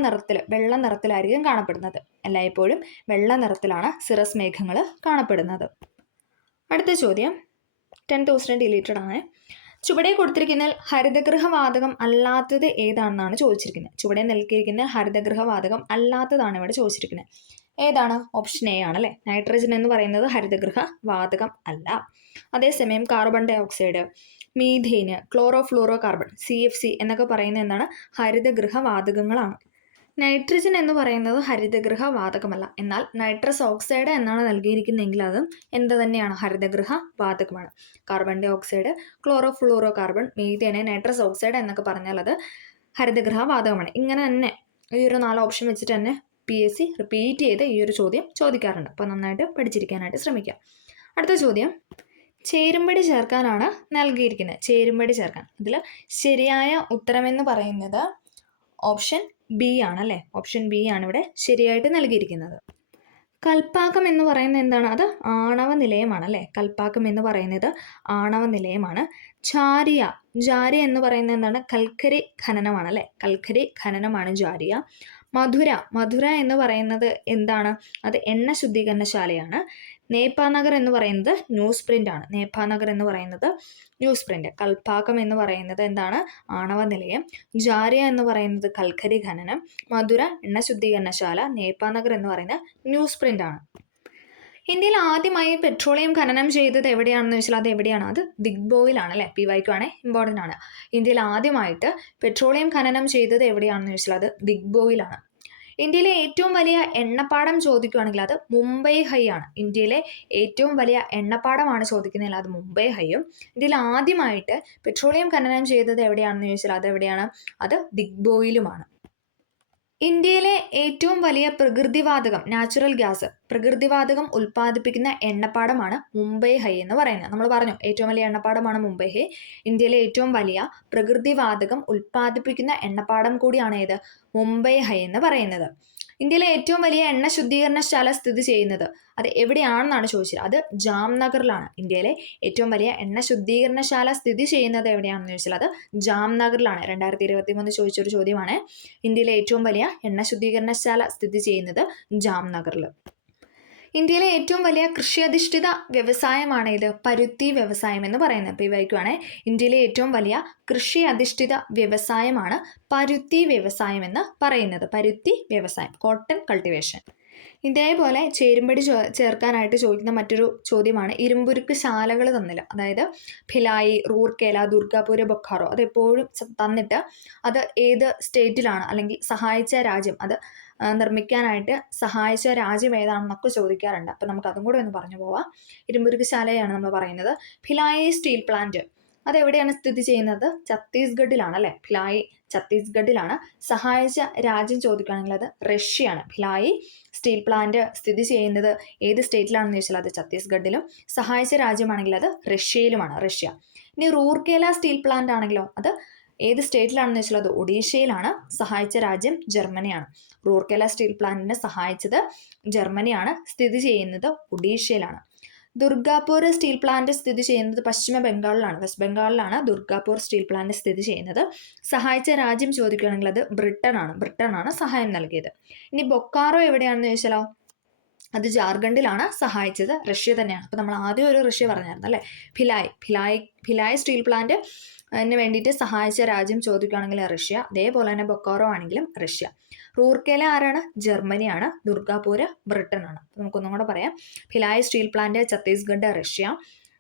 നിറത്തിലായിരിക്കും കാണപ്പെടുന്നത്. എല്ലായ്പ്പോഴും വെള്ള നിറത്തിലാണ് സിറസ് മേഘങ്ങൾ കാണപ്പെടുന്നത്. അടുത്ത ചോദ്യം 10th ക്വസ്റ്റ്യൻ ഡിലീറ്റഡ് ആണ്. ചുവടെ കൊടുത്തിരിക്കുന്നതിൽ ഹരിതഗൃഹവാതകം അല്ലാത്തത് ഏതാണെന്നാണ് ചോദിച്ചിരിക്കുന്നത്. ചുവടെ നൽകിയിരിക്കുന്ന ഹരിതഗൃഹവാതകം അല്ലാത്തതാണ് ഇവിടെ ചോദിച്ചിരിക്കുന്നത്. ഏതാണ്? ഓപ്ഷൻ എ ആണ് അല്ലേ. നൈട്രജൻ എന്ന് പറയുന്നത് ഹരിതഗൃഹ വാതകം അല്ല. അതേസമയം carbon dioxide, methane, chlorofluorocarbon, CFC എന്നൊക്കെ പറയുന്നത് എന്താണ്? ഹരിതഗൃഹ വാതകങ്ങളാണ്. നൈട്രജൻ എന്ന് പറയുന്നത് ഹരിതഗൃഹ വാതകമല്ല. എന്നാൽ നൈട്രസ് ഓക്സൈഡ് എന്നാണ് നൽകിയിരിക്കുന്നതെങ്കിൽ അതും എന്ത് തന്നെയാണ്? ഹരിതഗൃഹ വാതകമാണ്. Carbon dioxide, chlorofluorocarbon, methane, nitrous oxide എന്നൊക്കെ പറഞ്ഞാൽ അത് ഹരിതഗൃഹ വാതകമാണ്. ഇങ്ങനെ തന്നെ ഈ ഒരു 4 ഓപ്ഷൻ വെച്ചിട്ട് തന്നെ PSC റിപ്പീറ്റ് ചെയ്ത് ഈ ഒരു ചോദ്യം ചോദിക്കാറുണ്ട്. അപ്പോൾ നന്നായിട്ട് പഠിച്ചിരിക്കാനായിട്ട് ശ്രമിക്കാം. അടുത്ത ചോദ്യം ചേരുംപടി ചേർക്കാനാണ് നൽകിയിരിക്കുന്നത്. ചേരുംപടി ചേർക്കാൻ, ഇതിൽ ശരിയായ ഉത്തരമെന്ന് പറയുന്നത് ഓപ്ഷൻ ബി ആണ് അല്ലേ. ഓപ്ഷൻ ബി ആണ് ഇവിടെ ശരിയായിട്ട് നൽകിയിരിക്കുന്നത്. കൽപ്പാക്കം എന്ന് പറയുന്നത് എന്താണ്? അത് ആണവ നിലയമാണ് അല്ലേ. കൽപ്പാക്കം എന്ന് പറയുന്നത് ആണവ നിലയമാണ്. ജാരിയ എന്ന് പറയുന്നത് എന്താണ്? കൽക്കരി ഖനനമാണ് അല്ലേ. കൽക്കരി ഖനനമാണ് ജാരിയ. മധുര എന്ന് പറയുന്നത് എന്താണ്? അത് എണ്ണ ശുദ്ധീകരണശാലയാണ്. നേപ്പാനഗർ എന്ന് പറയുന്നത് ന്യൂസ് പ്രിന്റ് ആണ്. നേപ്പാനഗർ എന്ന് പറയുന്നത് ന്യൂസ് പ്രിന്റ്. കൽപ്പാക്കം എന്ന് പറയുന്നത് എന്താണ്? ആണവ നിലയം. ജാരിയ എന്ന് പറയുന്നത് കൽക്കരി ഖനനം. മധുര എണ്ണ ശുദ്ധീകരണശാല. നേപ്പാനഗർ എന്ന് പറയുന്നത് ന്യൂസ് പ്രിന്റ് ആണ്. ഇന്ത്യയിൽ ആദ്യമായി പെട്രോളിയം ഖനനം ചെയ്തത് എവിടെയാണെന്ന് വെച്ചാൽ അത് എവിടെയാണ്? അത് ദിഗ്ബോയിലാണ് അല്ലേ. PYQ ആണ്, ഇമ്പോർട്ടൻ്റ് ആണ്. ഇന്ത്യയിൽ ആദ്യമായിട്ട് പെട്രോളിയം ഖനനം ചെയ്തത് എവിടെയാണെന്ന് വെച്ചാൽ അത് ദിഗ്ബോയിലാണ്. ഇന്ത്യയിലെ ഏറ്റവും വലിയ എണ്ണപ്പാടം ചോദിക്കുകയാണെങ്കിൽ അത് മുംബൈ ഹൈ ആണ്. ഇന്ത്യയിലെ ഏറ്റവും വലിയ എണ്ണപ്പാടമാണ് ചോദിക്കുന്നതിൽ അത് മുംബൈ ഹൈയും. ഇന്ത്യയിൽ ആദ്യമായിട്ട് പെട്രോളിയം ഖനനം ചെയ്തത് എവിടെയാണെന്ന് ചോദിച്ചാൽ അത് എവിടെയാണ്? അത് ദിഗ്ബോയിലുമാണ്. ഇന്ത്യയിലെ ഏറ്റവും വലിയ പ്രകൃതിവാതകം, നാച്ചുറൽ ഗ്യാസ്, പ്രകൃതിവാതകം ഉൽപ്പാദിപ്പിക്കുന്ന എണ്ണപ്പാടമാണ് മുംബൈ ഹൈ എന്ന് പറയുന്നത്. നമ്മൾ പറഞ്ഞു ഏറ്റവും വലിയ എണ്ണപ്പാടമാണ് മുംബൈ ഹൈ. ഇന്ത്യയിലെ ഏറ്റവും വലിയ പ്രകൃതിവാതകം ഉൽപ്പാദിപ്പിക്കുന്ന എണ്ണപ്പാടം കൂടിയാണ് ഏത്? മുംബൈ ഹൈ എന്ന് പറയുന്നത്. ഇന്ത്യയിലെ ഏറ്റവും വലിയ എണ്ണ ശുദ്ധീകരണശാല സ്ഥിതി ചെയ്യുന്നത് അത് എവിടെയാണെന്നാണ് ചോദിച്ചത്. അത് ജാംനഗറിലാണ്. ഇന്ത്യയിലെ ഏറ്റവും വലിയ എണ്ണ ശുദ്ധീകരണശാല സ്ഥിതി ചെയ്യുന്നത് എവിടെയാണെന്ന് ചോദിച്ചാൽ അത് ജാംനഗറിലാണ്. 2023 ചോദിച്ചൊരു ചോദ്യമാണ്. ഇന്ത്യയിലെ ഏറ്റവും വലിയ എണ്ണ ശുദ്ധീകരണശാല സ്ഥിതി ചെയ്യുന്നത് ജാംനഗറിൽ. ഇന്ത്യയിലെ ഏറ്റവും വലിയ കൃഷി അധിഷ്ഠിത വ്യവസായമാണ് ഇത്? പരുത്തി വ്യവസായം എന്ന് പറയുന്നത്. PYQ ആണ്. ഇന്ത്യയിലെ ഏറ്റവും വലിയ കൃഷി അധിഷ്ഠിത വ്യവസായമാണ് പരുത്തി വ്യവസായം എന്ന് പറയുന്നത്. പരുത്തി വ്യവസായം, കോട്ടൺ കൾട്ടിവേഷൻ. ഇതേപോലെ ചേരുംപടി ചേർക്കാനായിട്ട് ചോദിക്കുന്ന മറ്റൊരു ചോദ്യമാണ് ഇരുമ്പുരുക്ക് ശാലകൾ തന്നില്ല. അതായത് ഭിലായി, റൂർക്കേല, ദുർഗാപൂർ, ബൊക്കാറോ അതെപ്പോഴും തന്നിട്ട് അത് ഏത് സ്റ്റേറ്റിലാണ് അല്ലെങ്കിൽ സഹായിച്ച രാജ്യം, അത് നിർമ്മിക്കാനായിട്ട് സഹായിച്ച രാജ്യം ഏതാണെന്നൊക്കെ ചോദിക്കാറുണ്ട്. അപ്പം നമുക്ക് അതും കൂടെ ഒന്ന് പറഞ്ഞു പോവാം. ഇരുമ്പുരുക്ക് ശാലയാണ് നമ്മൾ പറയുന്നത്. ഭിലായി സ്റ്റീൽ പ്ലാന്റ് അതെവിടെയാണ് സ്ഥിതി ചെയ്യുന്നത്? ഛത്തീസ്ഗഡിലാണ് അല്ലേ. ഭിലായി ഛത്തീസ്ഗഡിലാണ്. സഹായിച്ച രാജ്യം ചോദിക്കുകയാണെങ്കിൽ അത് റഷ്യയാണ്. ഭിലായി സ്റ്റീൽ പ്ലാന്റ് സ്ഥിതി ചെയ്യുന്നത് ഏത് സ്റ്റേറ്റിലാണെന്ന് ചോദിച്ചാൽ അത് ഛത്തീസ്ഗഡിലും, സഹായിച്ച രാജ്യമാണെങ്കിൽ അത് റഷ്യയിലുമാണ്. റഷ്യ. ഇനി റൂർക്കേല സ്റ്റീൽ പ്ലാന്റ് ആണെങ്കിലോ അത് ഏത് സ്റ്റേറ്റിലാണെന്ന് വെച്ചാൽ അത് ഒഡീഷയിലാണ്. സഹായിച്ച രാജ്യം ജർമ്മനിയാണ്. റൂർക്കേല സ്റ്റീൽ പ്ലാന്റിനെ സഹായിച്ചത് ജർമ്മനിയാണ്. സ്ഥിതി ചെയ്യുന്നത് ഒഡീഷയിലാണ്. ദുർഗാപൂർ സ്റ്റീൽ പ്ലാന്റ് സ്ഥിതി ചെയ്യുന്നത് പശ്ചിമ ബംഗാളിലാണ്. വെസ്റ്റ് ബംഗാളിലാണ് ദുർഗാപൂർ സ്റ്റീൽ പ്ലാന്റ് സ്ഥിതി ചെയ്യുന്നത്. സഹായിച്ച രാജ്യം ചോദിക്കുകയാണെങ്കിൽ അത് ബ്രിട്ടനാണ് സഹായം നൽകിയത്. ഇനി ബൊക്കാറോ എവിടെയാണെന്ന് ചോദിച്ചാലോ അത് ജാർഖണ്ഡിലാണ്. സഹായിച്ചത് റഷ്യ തന്നെയാണ്. അപ്പോൾ നമ്മൾ ആദ്യം ഒരു റഷ്യ പറഞ്ഞായിരുന്നു അല്ലേ. ഭിലായ് സ്റ്റീൽ പ്ലാന്റ് വേണ്ടിയിട്ട് സഹായിച്ച രാജ്യം ചോദിക്കുകയാണെങ്കിൽ റഷ്യ. അതേപോലെ തന്നെ ബൊക്കാറോ ആണെങ്കിലും റഷ്യ. റൂർക്കേല ആരാണ്? ജർമ്മനിയാണ്. ദുർഗാപൂർ ബ്രിട്ടനാണ്. നമുക്കൊന്നും കൂടെ പറയാം. Bhilai steel plant Chhattisgarh, Russia.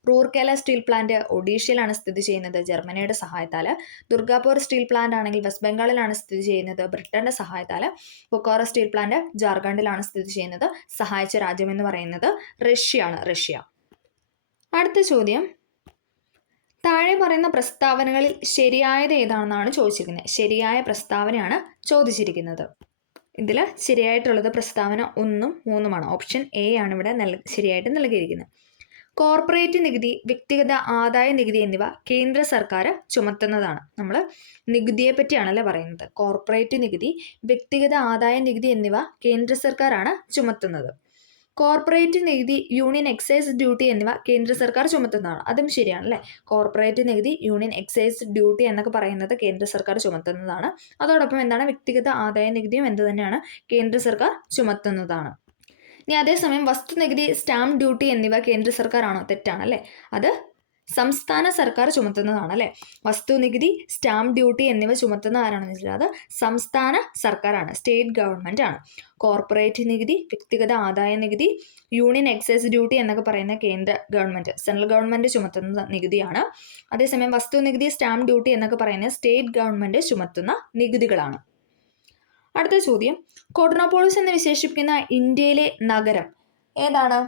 Rourkela steel plant ഒഡീഷയിലാണ് സ്ഥിതി ചെയ്യുന്നത്, ജർമ്മനിയുടെ സഹായത്താൽ. ദുർഗാപൂർ സ്റ്റീൽ പ്ലാന്റ് ആണെങ്കിൽ വെസ്റ്റ് ബംഗാളിലാണ് സ്ഥിതി ചെയ്യുന്നത്, ബ്രിട്ടന്റെ സഹായത്താൽ. ബൊക്കാറോ സ്റ്റീൽ പ്ലാന്റ് ജാർഖണ്ഡിലാണ് സ്ഥിതി ചെയ്യുന്നത്. സഹായിച്ച രാജ്യം എന്ന് പറയുന്നത് റഷ്യയാണ്, റഷ്യ. അടുത്ത ചോദ്യം, താഴെ പറയുന്ന പ്രസ്താവനകളിൽ ശരിയായത് ഏതാണെന്നാണ് ചോദിച്ചിരിക്കുന്നത്. ശരിയായ പ്രസ്താവനയാണ് ചോദിച്ചിരിക്കുന്നത്. ഇതിൽ ശരിയായിട്ടുള്ളത് പ്രസ്താവന 1ഉം 3ഉമാണ്. ഓപ്ഷൻ എ ആണ് ഇവിടെ ശരിയായിട്ട് നൽകിയിരിക്കുന്നത്. കോർപ്പറേറ്റ് നികുതി, വ്യക്തിഗത ആദായ നികുതി എന്നിവ കേന്ദ്ര സർക്കാർ ചുമത്തുന്നതാണ്. നമ്മൾ നികുതിയെ പറ്റിയാണല്ലേ പറയുന്നത്. കോർപ്പറേറ്റ് നികുതി, വ്യക്തിഗത ആദായ നികുതി എന്നിവ കേന്ദ്ര സർക്കാരാണ് ചുമത്തുന്നത്. കോർപ്പറേറ്റ് നികുതി, യൂണിയൻ എക്സൈസ് ഡ്യൂട്ടി എന്നിവ കേന്ദ്ര സർക്കാർ ചുമത്തുന്നതാണ്. അതും ശരിയാണ് അല്ലേ. കോർപ്പറേറ്റ് നികുതി, യൂണിയൻ എക്സൈസ് ഡ്യൂട്ടി എന്നൊക്കെ പറയുന്നത് കേന്ദ്ര സർക്കാർ ചുമത്തുന്നതാണ്. അതോടൊപ്പം എന്താണ്, വ്യക്തിഗത ആദായ നികുതിയും എന്ത് തന്നെയാണ്, കേന്ദ്ര സർക്കാർ ചുമത്തുന്നതാണ്. ഇനി അതേസമയം വസ്തുനികുതി, സ്റ്റാമ്പ് ഡ്യൂട്ടി എന്നിവ കേന്ദ്ര സർക്കാരാണോ? തെറ്റാണല്ലേ. അത് സംസ്ഥാന സർക്കാർ ചുമത്തുന്നതാണ് അല്ലേ. വസ്തുനികുതി, സ്റ്റാമ്പ് ഡ്യൂട്ടി എന്നിവ ചുമത്തുന്ന ആരാണെന്ന് വെച്ചാൽ അത് സംസ്ഥാന സർക്കാരാണ്, സ്റ്റേറ്റ് ഗവൺമെന്റ് ആണ്. കോർപ്പറേറ്റ് നികുതി, വ്യക്തിഗത ആദായ നികുതി, യൂണിയൻ എക്സൈസ് ഡ്യൂട്ടി എന്നൊക്കെ പറയുന്ന കേന്ദ്ര ഗവൺമെന്റ്, സെൻട്രൽ ഗവൺമെന്റ് ചുമത്തുന്ന നികുതിയാണ്. അതേസമയം വസ്തുനികുതി, സ്റ്റാമ്പ് ഡ്യൂട്ടി എന്നൊക്കെ പറയുന്ന സ്റ്റേറ്റ് ഗവൺമെന്റ് ചുമത്തുന്ന നികുതികളാണ്. അടുത്ത ചോദ്യം, കോർണോപോളിസ് എന്ന് വിശേഷിപ്പിക്കുന്ന ഇന്ത്യയിലെ നഗരം ഏതാണ്?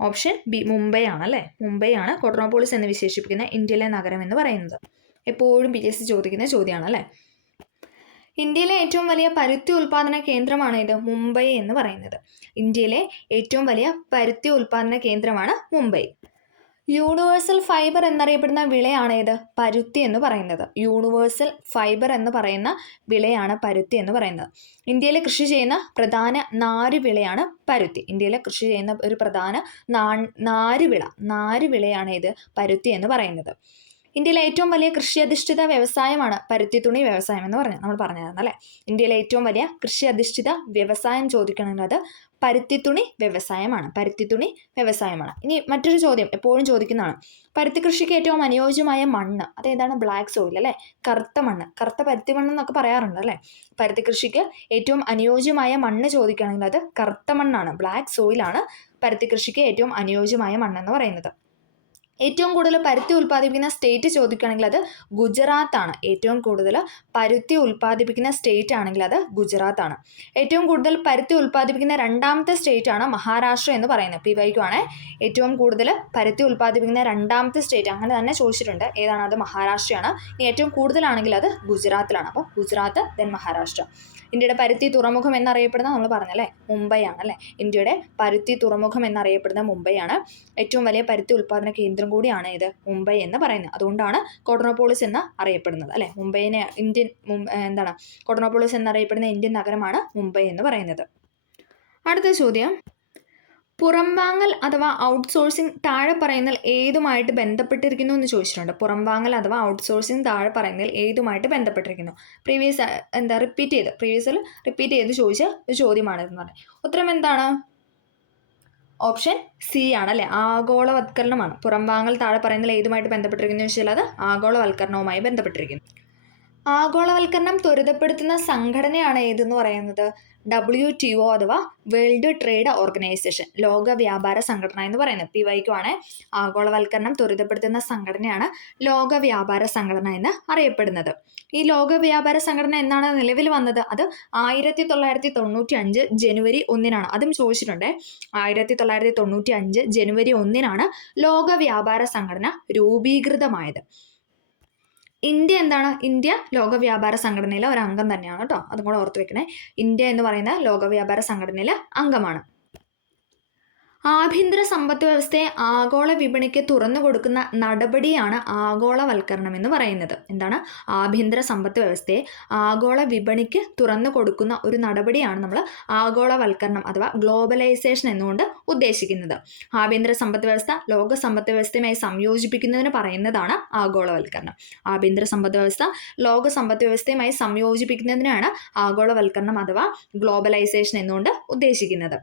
ഓപ്ഷൻ ബി മുംബൈ ആണല്ലേ. മുംബൈ ആണ് കോർണോപോളിസ് എന്ന് വിശേഷിപ്പിക്കുന്ന ഇന്ത്യയിലെ നഗരം എന്ന് പറയുന്നത്. എപ്പോഴും PSC ചോദിക്കുന്ന ചോദ്യമാണ് അല്ലേ. ഇന്ത്യയിലെ ഏറ്റവും വലിയ പരുത്തി ഉൽപാദന കേന്ദ്രമാണ് ഇത്, മുംബൈ എന്ന് പറയുന്നത്. ഇന്ത്യയിലെ ഏറ്റവും വലിയ പരുത്തി ഉൽപാദന കേന്ദ്രമാണ് മുംബൈ. യൂണിവേഴ്സൽ ഫൈബർ എന്നറിയപ്പെടുന്ന വിളയാണ് ഏത്? പരുത്തി എന്ന് പറയുന്നത്. യൂണിവേഴ്സൽ ഫൈബർ എന്ന് പറയുന്ന വിളയാണ് പരുത്തി എന്ന് പറയുന്നത്. ഇന്ത്യയിൽ കൃഷി ചെയ്യുന്ന പ്രധാന നാരുവിളയാണ് പരുത്തി. ഇന്ത്യയിൽ കൃഷി ചെയ്യുന്ന ഒരു പ്രധാന നാരുവിളയാണ് ഇത്, പരുത്തി എന്ന് പറയുന്നത്. ഇന്ത്യയിലെ ഏറ്റവും വലിയ കൃഷി അധിഷ്ഠിത വ്യവസായമാണ് പരുത്തി തുണി വ്യവസായം എന്ന് നമ്മൾ പറഞ്ഞായിരുന്നു അല്ലേ. ഇന്ത്യയിലെ ഏറ്റവും വലിയ കൃഷി അധിഷ്ഠിത വ്യവസായം ചോദിക്കണമെങ്കിൽ അത് പരുത്തിത്തുണി വ്യവസായമാണ്. പരുത്തിത്തുണി വ്യവസായമാണ്. ഇനി മറ്റൊരു ചോദ്യം എപ്പോഴും ചോദിക്കുന്നതാണ്, പരുത്തി കൃഷിക്ക് ഏറ്റവും അനുയോജ്യമായ മണ്ണ് അതേതാണ്? ബ്ലാക്ക് സോയിൽ അല്ലേ, കറുത്ത മണ്ണ്, കറുത്ത പരുത്തി മണ്ണ് എന്നൊക്കെ പറയാറുണ്ട് അല്ലേ. പരുത്തി കൃഷിക്ക് ഏറ്റവും അനുയോജ്യമായ മണ്ണ് ചോദിക്കുകയാണെങ്കിൽ അത് കറുത്ത മണ്ണാണ്, ബ്ലാക്ക് സോയിലാണ് പരുത്തി കൃഷിക്ക് ഏറ്റവും അനുയോജ്യമായ മണ്ണെന്ന് പറയുന്നത്. ഏറ്റവും കൂടുതൽ പരുത്തി ഉൽപ്പാദിപ്പിക്കുന്ന സ്റ്റേറ്റ് ചോദിക്കുകയാണെങ്കിൽ അത് ഗുജറാത്താണ്. ഏറ്റവും കൂടുതൽ പരുത്തി ഉൽപ്പാദിപ്പിക്കുന്ന സ്റ്റേറ്റ് ആണെങ്കിൽ അത് ഗുജറാത്താണ്. ഏറ്റവും കൂടുതൽ പരുത്തി ഉൽപ്പാദിപ്പിക്കുന്ന രണ്ടാമത്തെ സ്റ്റേറ്റ് ആണ് മഹാരാഷ്ട്ര എന്ന് പറയുന്നത്. PYQ ആണ്. ഏറ്റവും കൂടുതൽ പരുത്തി ഉൽപ്പാദിപ്പിക്കുന്ന രണ്ടാമത്തെ സ്റ്റേറ്റ് അങ്ങനെ തന്നെ ചോദിച്ചിട്ടുണ്ട്. ഏതാണ്? അത് മഹാരാഷ്ട്രയാണ്. ഇനി ഏറ്റവും കൂടുതലാണെങ്കിൽ അത് ഗുജറാത്തിലാണ്. അപ്പോൾ ഗുജറാത്ത്, ദെൻ മഹാരാഷ്ട്ര. ഇന്ത്യയുടെ പരുത്തി തുറമുഖം എന്നറിയപ്പെടുന്ന നമ്മൾ പറഞ്ഞല്ലേ മുംബൈ ആണല്ലേ. ഇന്ത്യയുടെ പരുത്തി തുറമുഖം എന്നറിയപ്പെടുന്ന മുംബൈ ആണ്. ഏറ്റവും വലിയ പരുത്തി ഉൽപ്പാദന കേന്ദ്രം കൂടിയാണ് ഇത് മുംബൈ എന്ന് പറയുന്നത്. അതുകൊണ്ടാണ് കോർണോപോളിസ് എന്ന് അറിയപ്പെടുന്നത് അല്ലെ. മുംബൈനെ കോർണോപോളിസ് എന്നറിയപ്പെടുന്ന ഇന്ത്യൻ നഗരമാണ് മുംബൈ എന്ന് പറയുന്നത്. അടുത്ത ചോദ്യം, പുറംവാങ്ങൽ അഥവാ ഔട്ട്സോഴ്സിംഗ് താഴെ പറയുന്നതിൽ ഏതുമായിട്ട് ബന്ധപ്പെട്ടിരിക്കുന്നു എന്ന് ചോദിച്ചിട്ടുണ്ട്. പുറംവാങ്ങൽ അഥവാ ഔട്ട്സോഴ്സിംഗ് താഴെ പറയുന്നതിൽ ഏതുമായിട്ട് ബന്ധപ്പെട്ടിരിക്കുന്നു? പ്രീവിയസിൽ റിപ്പീറ്റ് ചെയ്ത് ചോദിച്ച ഒരു ചോദ്യമാണ് എന്ന് പറഞ്ഞത്. ഉത്തരം എന്താണ്? ഓപ്ഷൻ സി ആണല്ലേ, ആഗോളവൽക്കരണമാണ്. പുറംവാങ്ങൽ താഴെ പറയുന്നതിൽ ഏതുമായിട്ട് ബന്ധപ്പെട്ടിരിക്കുന്നു വെച്ചാൽ അത് ആഗോളവൽക്കരണവുമായി ബന്ധപ്പെട്ടിരിക്കുന്നു. ആഗോളവൽക്കരണം ത്വരിതപ്പെടുത്തുന്ന സംഘടനയാണ് ഏതെന്ന് പറയുന്നത്? WTO അഥവാ വേൾഡ് ട്രേഡ് ഓർഗനൈസേഷൻ, ലോക വ്യാപാര സംഘടന എന്ന് പറയുന്നത്. PYQ ആണ്. ആഗോളവൽക്കരണം ത്വരിതപ്പെടുത്തുന്ന സംഘടനയാണ് ലോക വ്യാപാര സംഘടന എന്ന് അറിയപ്പെടുന്നത്. ഈ ലോക വ്യാപാര സംഘടന എന്നാണ് നിലവിൽ വന്നത്? അത് 1995 ജനുവരി 1 അതും ചോദിച്ചിട്ടുണ്ട്. 1995 ജനുവരി 1 ലോക വ്യാപാര സംഘടന രൂപീകൃതമായത്. ഇന്ത്യ എന്താണ്? ഇന്ത്യ ലോക വ്യാപാര സംഘടനയിലെ ഒരു അംഗം തന്നെയാണ് കേട്ടോ. അതും കൂടെ ഓർത്ത് വെക്കണേ. ഇന്ത്യ എന്ന് പറയുന്ന ലോക വ്യാപാര സംഘടനയിലെ അംഗമാണ്. ആഭ്യന്തര സമ്പദ് വ്യവസ്ഥയെ ആഗോള വിപണിക്ക് തുറന്നു കൊടുക്കുന്ന നടപടിയാണ് ആഗോളവൽക്കരണം എന്ന് പറയുന്നത്. എന്താണ്? ആഭ്യന്തര സമ്പദ് വ്യവസ്ഥയെ ആഗോള വിപണിക്ക് തുറന്നു കൊടുക്കുന്ന ഒരു നടപടിയാണ് നമ്മൾ ആഗോളവൽക്കരണം അഥവാ ഗ്ലോബലൈസേഷൻ എന്നുകൊണ്ട് ഉദ്ദേശിക്കുന്നത്. ആഭ്യന്തര സമ്പദ് വ്യവസ്ഥ ലോക സമ്പദ് വ്യവസ്ഥയുമായി സംയോജിപ്പിക്കുന്നതിന് പറയുന്നതാണ് ആഗോളവൽക്കരണം. ആഭ്യന്തര സമ്പദ് വ്യവസ്ഥ ലോക സമ്പദ് വ്യവസ്ഥയുമായി സംയോജിപ്പിക്കുന്നതിനാണ് ആഗോളവൽക്കരണം അഥവാ ഗ്ലോബലൈസേഷൻ എന്നുകൊണ്ട് ഉദ്ദേശിക്കുന്നത്.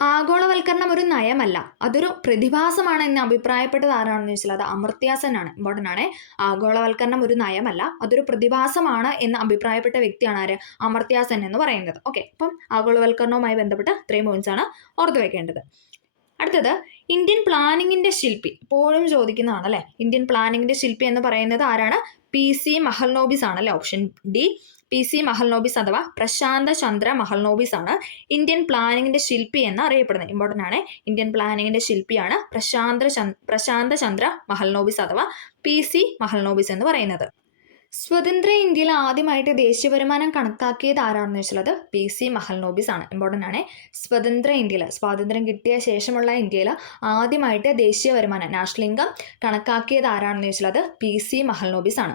ആഗോളവൽക്കരണം ഒരു നയമല്ല, അതൊരു പ്രതിഭാസമാണ് എന്ന് അഭിപ്രായപ്പെട്ടത് ആരാണെന്ന് ചോദിച്ചാൽ അത് അമർത്യ സെൻ ആണ്. ഇമ്പോർട്ടൻ്റ് ആണ്. ആഗോളവൽക്കരണം ഒരു നയമല്ല, അതൊരു പ്രതിഭാസമാണ് എന്ന് അഭിപ്രായപ്പെട്ട വ്യക്തിയാണ് ആര്? അമർത്യ സെൻ എന്ന് പറയുന്നത്. ഓക്കെ, അപ്പം ആഗോളവൽക്കരണവുമായി ബന്ധപ്പെട്ട ഇത്രയും പോയിന്റ്സ് ആണ് ഓർത്ത് വെക്കേണ്ടത്. അടുത്തത്, ഇന്ത്യൻ പ്ലാനിങ്ങിന്റെ ശില്പി എപ്പോഴും ചോദിക്കുന്നതാണ് അല്ലെ. ഇന്ത്യൻ പ്ലാനിങ്ങിന്റെ ശില്പി എന്ന് പറയുന്നത് ആരാണ്? PC മഹൽനോബിസ് ആണ് അല്ലെ. ഓപ്ഷൻ ഡി PC മഹൽനോബിസ് അഥവാ പ്രശാന്ത ചന്ദ്ര മഹൽനോബിസ് ആണ് ഇന്ത്യൻ പ്ലാനിങ്ങിന്റെ ശില്പി എന്ന് അറിയപ്പെടുന്നത്. ഇമ്പോർട്ടൻ്റ് ആണ്. ഇന്ത്യൻ പ്ലാനിങ്ങിന്റെ ശില്പിയാണ് പ്രശാന്ത ചന്ദ്ര മഹൽനോബിസ് അഥവാ PC മഹൽനോബിസ് എന്ന് പറയുന്നത്. സ്വതന്ത്ര ഇന്ത്യയിൽ ആദ്യമായിട്ട് ദേശീയ വരുമാനം കണക്കാക്കിയത് ആരാണെന്ന് വെച്ചാൽ PC മഹൽനോബിസ് ആണ്. ഇമ്പോർട്ടൻ്റ് ആണ്. സ്വതന്ത്ര ഇന്ത്യയിൽ, സ്വാതന്ത്ര്യം കിട്ടിയ ശേഷമുള്ള ഇന്ത്യയിൽ ആദ്യമായിട്ട് ദേശീയ വരുമാനം, നാഷണൽ ഇൻകം കണക്കാക്കിയത് ആരാണെന്ന് വെച്ചാൽ PC മഹൽനോബിസ് ആണ്.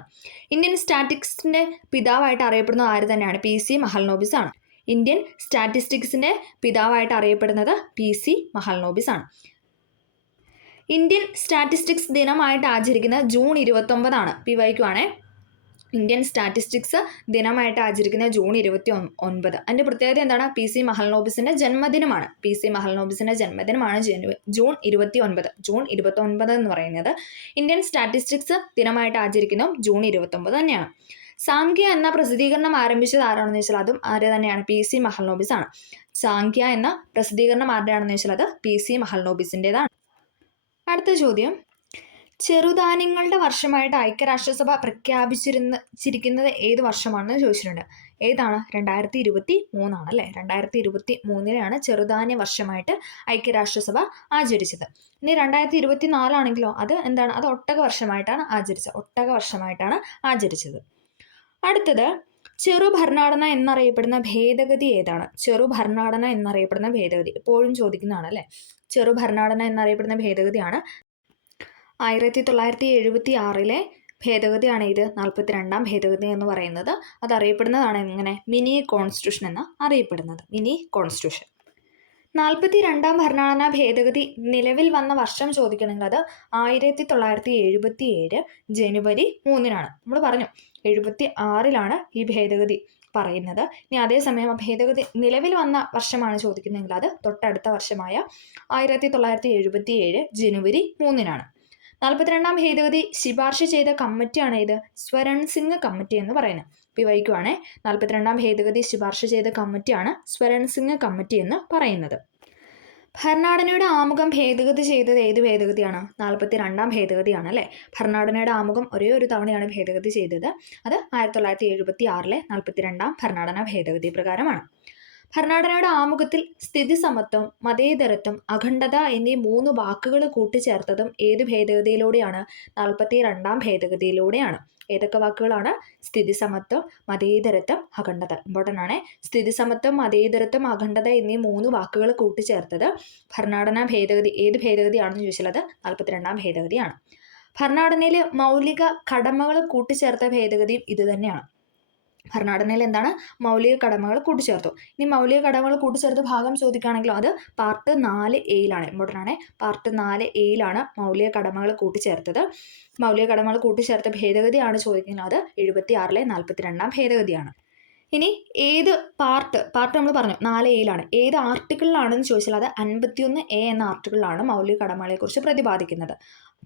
ഇന്ത്യൻ സ്റ്റാറ്റിസ്റ്റിക്സിന്റെ പിതാവായിട്ട് അറിയപ്പെടുന്നത് ആര് തന്നെയാണ്? PC മഹൽനോബിസ് ആണ്. ഇന്ത്യൻ സ്റ്റാറ്റിസ്റ്റിക്സിന്റെ പിതാവായിട്ട് അറിയപ്പെടുന്നത് PC മഹൽനോബിസ് ആണ്. ഇന്ത്യൻ സ്റ്റാറ്റിസ്റ്റിക്സ് ദിനമായിട്ട് ആചരിക്കുന്നത് ജൂൺ 29 PYQ. ഇന്ത്യൻ സ്റ്റാറ്റിസ്റ്റിക്സ് ദിനമായിട്ട് ആചരിക്കുന്നത് ജൂൺ 29. അതിൻ്റെ പ്രത്യേകത എന്താണ്? PC മഹൽനോബിസിന്റെ ജന്മദിനമാണ്. PC മഹൽനോബിസിന്റെ ജന്മദിനമാണ് ജൂൺ 29. ജൂൺ 29 എന്ന് പറയുന്നത് ഇന്ത്യൻ സ്റ്റാറ്റിസ്റ്റിക്സ് ദിനമായിട്ട് ആചരിക്കുന്നതും ജൂൺ 29 തന്നെയാണ്. സാംഖ്യ എന്ന പ്രസിദ്ധീകരണം ആരംഭിച്ചത് ആരാണെന്ന് വെച്ചാൽ അതും ആര് തന്നെയാണ്? PC മഹൽനോബിസ് ആണ്. സാംഖ്യ എന്ന പ്രസിദ്ധീകരണം ആരുടെയാണെന്ന് വെച്ചാൽ അത് PC മഹൽനോബിസിൻ്റെതാണ്. അടുത്ത ചോദ്യം, ചെറുധാന്യങ്ങളുടെ വർഷമായിട്ട് ഐക്യരാഷ്ട്രസഭ പ്രഖ്യാപിച്ചിരിക്കുന്നത് ഏത് വർഷമാണെന്ന് ചോദിച്ചിട്ടുണ്ട്. ഏതാണ്? 2023 അല്ലേ. 2023 ചെറുധാന്യ വർഷമായിട്ട് ഐക്യരാഷ്ട്രസഭ ആചരിച്ചത്. ഇനി 2024 ആണെങ്കിലോ അത് എന്താണ്? അത് ഒട്ടക വർഷമായിട്ടാണ് ആചരിച്ചത്. അടുത്തത്, ചെറുഭരണഘടന എന്നറിയപ്പെടുന്ന ഭേദഗതി ഏതാണ്? ചെറുഭരണഘടന എന്നറിയപ്പെടുന്ന ഭേദഗതി എപ്പോഴും ചോദിക്കുന്നതാണ് അല്ലേ. ചെറുഭരണഘടന എന്നറിയപ്പെടുന്ന ഭേദഗതിയാണ് 1976 ഭേദഗതിയാണ് ഇത് 42ാം ഭേദഗതി എന്ന് പറയുന്നത്. അത് അറിയപ്പെടുന്നതാണ് എങ്ങനെ? മിനി കോൺസ്റ്റിറ്റ്യൂഷൻ എന്ന് അറിയപ്പെടുന്നത്. Mini constitution. 42ാം ഭരണഘടനാ ഭേദഗതി നിലവിൽ വന്ന വർഷം ചോദിക്കണമെങ്കിൽ അത് 1977 ജനുവരി 3 നമ്മൾ പറഞ്ഞു 76 ഈ ഭേദഗതി പറയുന്നത്. ഇനി അതേസമയം ആ ഭേദഗതി നിലവിൽ വന്ന വർഷമാണ് ചോദിക്കുന്നതെങ്കിൽ അത് തൊട്ടടുത്ത വർഷമായ 1977 ജനുവരി 3 42ാം ഭേദഗതി ശുപാർശ ചെയ്ത കമ്മിറ്റിയാണ് ഇത് സ്വരൺ സിംഗ് കമ്മിറ്റി എന്ന് പറയുന്നത്. PYQ. 42ാം ഭേദഗതി ശുപാർശ ചെയ്ത കമ്മിറ്റിയാണ് സ്വരൺ സിംഗ് കമ്മിറ്റി എന്ന് പറയുന്നത്. ഭരണഘടനയുടെ ആമുഖം ഭേദഗതി ചെയ്തത് ഏത് ഭേദഗതിയാണ്? 42ാം ഭേദഗതിയാണ് അല്ലേ. ഭരണഘടനയുടെ ആമുഖം ഒരേ ഒരു തവണയാണ് ഭേദഗതി ചെയ്തത്. അത് 1976 42ാം ഭരണഘടനാ ഭേദഗതി പ്രകാരമാണ്. ഭരണഘടനയുടെ ആമുഖത്തിൽ സ്ഥിതി സമത്വം, മതേതരത്വം, അഖണ്ഡത എന്നീ 3 വാക്കുകൾ കൂട്ടിച്ചേർത്തതും ഏത് ഭേദഗതിയിലൂടെയാണ്? 42ാം ഭേദഗതിയിലൂടെയാണ്. ഏതൊക്കെ വാക്കുകളാണ്? സ്ഥിതി സമത്വം, മതേതരത്വം, അഖണ്ഡത. ഇമ്പോർട്ടൻ്റ് ആണ്. സ്ഥിതി സമത്വം, മതേതരത്വം, അഖണ്ഡത എന്നീ 3 വാക്കുകൾ കൂട്ടിച്ചേർത്തത് ഭരണഘടനാ ഭേദഗതി ഏത് ഭേദഗതിയാണെന്ന് ചോദിച്ചാൽ അത് 42ാം ഭേദഗതിയാണ്. ഭരണഘടനയിൽ മൗലിക കടമകൾ കൂട്ടിച്ചേർത്ത ഭേദഗതിയും ഇത് തന്നെയാണ്. ഭരണഘടനയിൽ എന്താണ്? മൗലിക കടമകൾ കൂട്ടിച്ചേർത്തു. ഇനി മൗലിക കടമകൾ കൂട്ടിച്ചേർത്ത് ഭാഗം ചോദിക്കുകയാണെങ്കിലോ അത് പാർട്ട് 4A ഇമ്പോർട്ടൻ്റ് ആണ്. പാർട്ട് 4A മൗലിക കടമകൾ കൂട്ടിച്ചേർത്തത്. മൗലിക കടമകൾ കൂട്ടിച്ചേർത്ത ഭേദഗതിയാണ് ചോദിക്കുന്നത് അത് 76 42ാം ഭേദഗതിയാണ്. ഇനി ഏത് പാർട്ട് നമ്മൾ പറഞ്ഞു 4A ഏത് ആർട്ടിക്കിളിലാണെന്ന് ചോദിച്ചാൽ അത് 51A എന്ന ആർട്ടിക്കിളിലാണ് മൗലിക കടമകളെക്കുറിച്ച് പ്രതിപാദിക്കുന്നത്.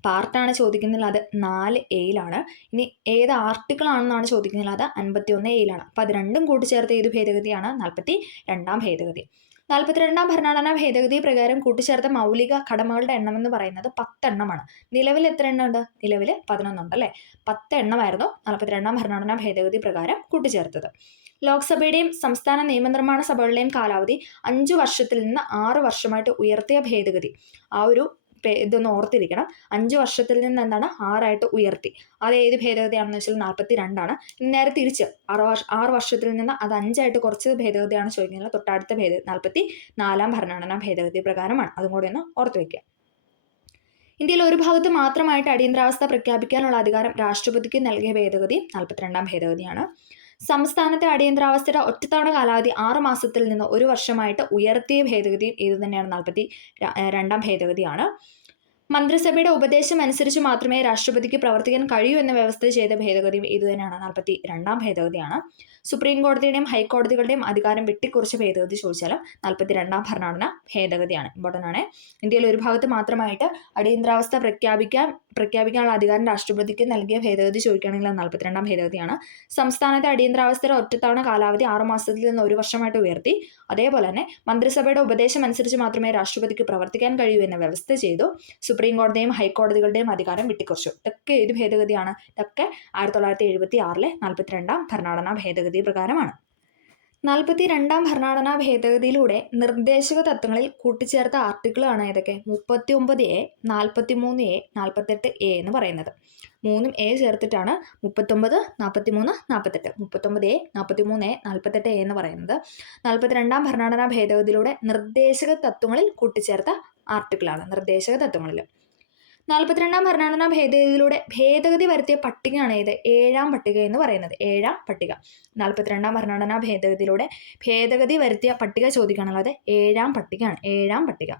പാർട്ടാണ് ചോദിക്കുന്നത് അത് 4A. ഇനി ഏത് ആർട്ടിക്കിളാണെന്നാണ് ചോദിക്കുന്നത് അത് 51A. അപ്പോൾ അത് രണ്ടും കൂട്ടിച്ചേർത്ത് ഏത് ഭേദഗതിയാണ്? 42ാം ഭേദഗതി. 42ാം ഭരണഘടനാ ഭേദഗതി പ്രകാരം കൂട്ടിച്ചേർത്ത മൗലിക കടമകളുടെ എണ്ണം എന്ന് പറയുന്നത് 10 എണ്ണമാണ്. നിലവിൽ എത്ര എണ്ണം ഉണ്ട്? നിലവിൽ 11 ഉണ്ട് അല്ലേ. 10 എണ്ണമായിരുന്നു 42ാം ഭരണഘടനാ ഭേദഗതി പ്രകാരം കൂട്ടിച്ചേർത്തത്. ലോക്സഭയുടെയും സംസ്ഥാന നിയമനിർമ്മാണ സഭകളുടെയും കാലാവധി 5 വർഷത്തിൽ നിന്ന് 6 വർഷമായിട്ട് ഉയർത്തിയ ഭേദഗതി. ആ ഒരു ഇതൊന്ന് ഓർത്തിരിക്കണം. 5 വർഷത്തിൽ നിന്ന് എന്താണ് 6 ഉയർത്തി. അത് ഏത് ഭേദഗതിയാണെന്ന് വെച്ചാൽ 42 നേരെ തിരിച്ച് 6 വർഷത്തിൽ നിന്ന് അത് 5 കുറച്ച് ഭേദഗതിയാണ് ചോദിക്കുന്നത്. തൊട്ടടുത്ത ഭേദഗതി 44ാം ഭരണഘടനാ ഭേദഗതി പ്രകാരമാണ്. അതും കൂടി ഒന്ന് ഓർത്തു വയ്ക്കുക. ഇന്ത്യയിൽ ഒരു ഭാഗത്ത് മാത്രമായിട്ട് അടിയന്തരാവസ്ഥ പ്രഖ്യാപിക്കാനുള്ള അധികാരം രാഷ്ട്രപതിക്ക് നൽകിയ ഭേദഗതി 42ാം ഭേദഗതിയാണ്. സംസ്ഥാനത്തെ അടിയന്തരാവസ്ഥയുടെ ഒറ്റത്തവണ കാലാവധി 6 മാസത്തിൽ നിന്ന് 1 വർഷമായിട്ട് ഉയർത്തിയ ഭേദഗതി ഇത് തന്നെയാണ് 42ാം ഭേദഗതിയാണ്. മന്ത്രിസഭയുടെ ഉപദേശം അനുസരിച്ച് മാത്രമേ രാഷ്ട്രപതിക്ക് പ്രവർത്തിക്കാൻ കഴിയൂ എന്ന വ്യവസ്ഥ ചെയ്ത ഭേദഗതിയും ഇത് തന്നെയാണ് 42ാം ഭേദഗതിയാണ്. സുപ്രീം കോടതിയുടെയും ഹൈക്കോടതികളുടെയും അധികാരം വെട്ടിക്കുറച്ച ഭേദഗതി ചോദിച്ചാലും 42ാം ഭരണഘടനാ ഭേദഗതിയാണ്. ഇമ്പോർട്ടൻ്റ് ആണ്. ഇന്ത്യയിൽ ഒരു ഭാഗത്ത് മാത്രമായിട്ട് അടിയന്തരാവസ്ഥ പ്രഖ്യാപിക്കാനുള്ള അധികാരം രാഷ്ട്രപതിക്ക് നൽകിയ ഭേദഗതി ചോദിക്കുകയാണെങ്കിൽ 42ാം ഭേദഗതിയാണ്. സംസ്ഥാനത്തെ അടിയന്തരാവസ്ഥയുടെ ഒറ്റത്തവണ കാലാവധി 6 മാസത്തിൽ നിന്ന് 1 വർഷമായിട്ട് ഉയർത്തി. അതേപോലെ തന്നെ മന്ത്രിസഭയുടെ ഉപദേശം അനുസരിച്ച് മാത്രമേ രാഷ്ട്രപതിക്ക് പ്രവർത്തിക്കാൻ കഴിയൂ എന്ന വ്യവസ്ഥ ചെയ്തു. സുപ്രീം കോടതിയും ഹൈക്കോടതികളുടെയും അധികാരം വെട്ടിക്കുറച്ചു. ഇതൊക്കെ ഏത് ഭേദഗതിയാണ്? ഇതൊക്കെ 1976 42ാം ഭരണഘടനാ ഭേദഗതി പ്രകാരമാണ്. 42ാം ഭരണഘടനാ ഭേദഗതിയിലൂടെ നിർദ്ദേശക തത്വങ്ങളിൽ കൂട്ടിച്ചേർത്ത ആർട്ടിക്കിളാണ് ഏതൊക്കെ? 39A, 43A, 48A എന്ന് പറയുന്നത്. 3A ചേർത്തിട്ടാണ് 39, 43, 48. 39A, 43A, 48A എന്ന് പറയുന്നത് 42ാം ഭരണഘടനാ ഭേദഗതിയിലൂടെ നിർദ്ദേശക തത്വങ്ങളിൽ കൂട്ടിച്ചേർത്ത ആർട്ടിക്കിളാണ്. നിർദ്ദേശക തത്വങ്ങളിൽ 42ാം ഭരണഘടനാ ഭേദഗതിയിലൂടെ ഭേദഗതി വരുത്തിയ പട്ടികയാണ് ഇത് 7ാം പട്ടിക എന്ന് പറയുന്നത്. 7ാം പട്ടിക. 42ാം ഭരണഘടനാ ഭേദഗതിയിലൂടെ ഭേദഗതി വരുത്തിയ പട്ടിക ചോദിക്കാനുള്ളത് 7ാം പട്ടികയാണ്. 7ാം പട്ടിക.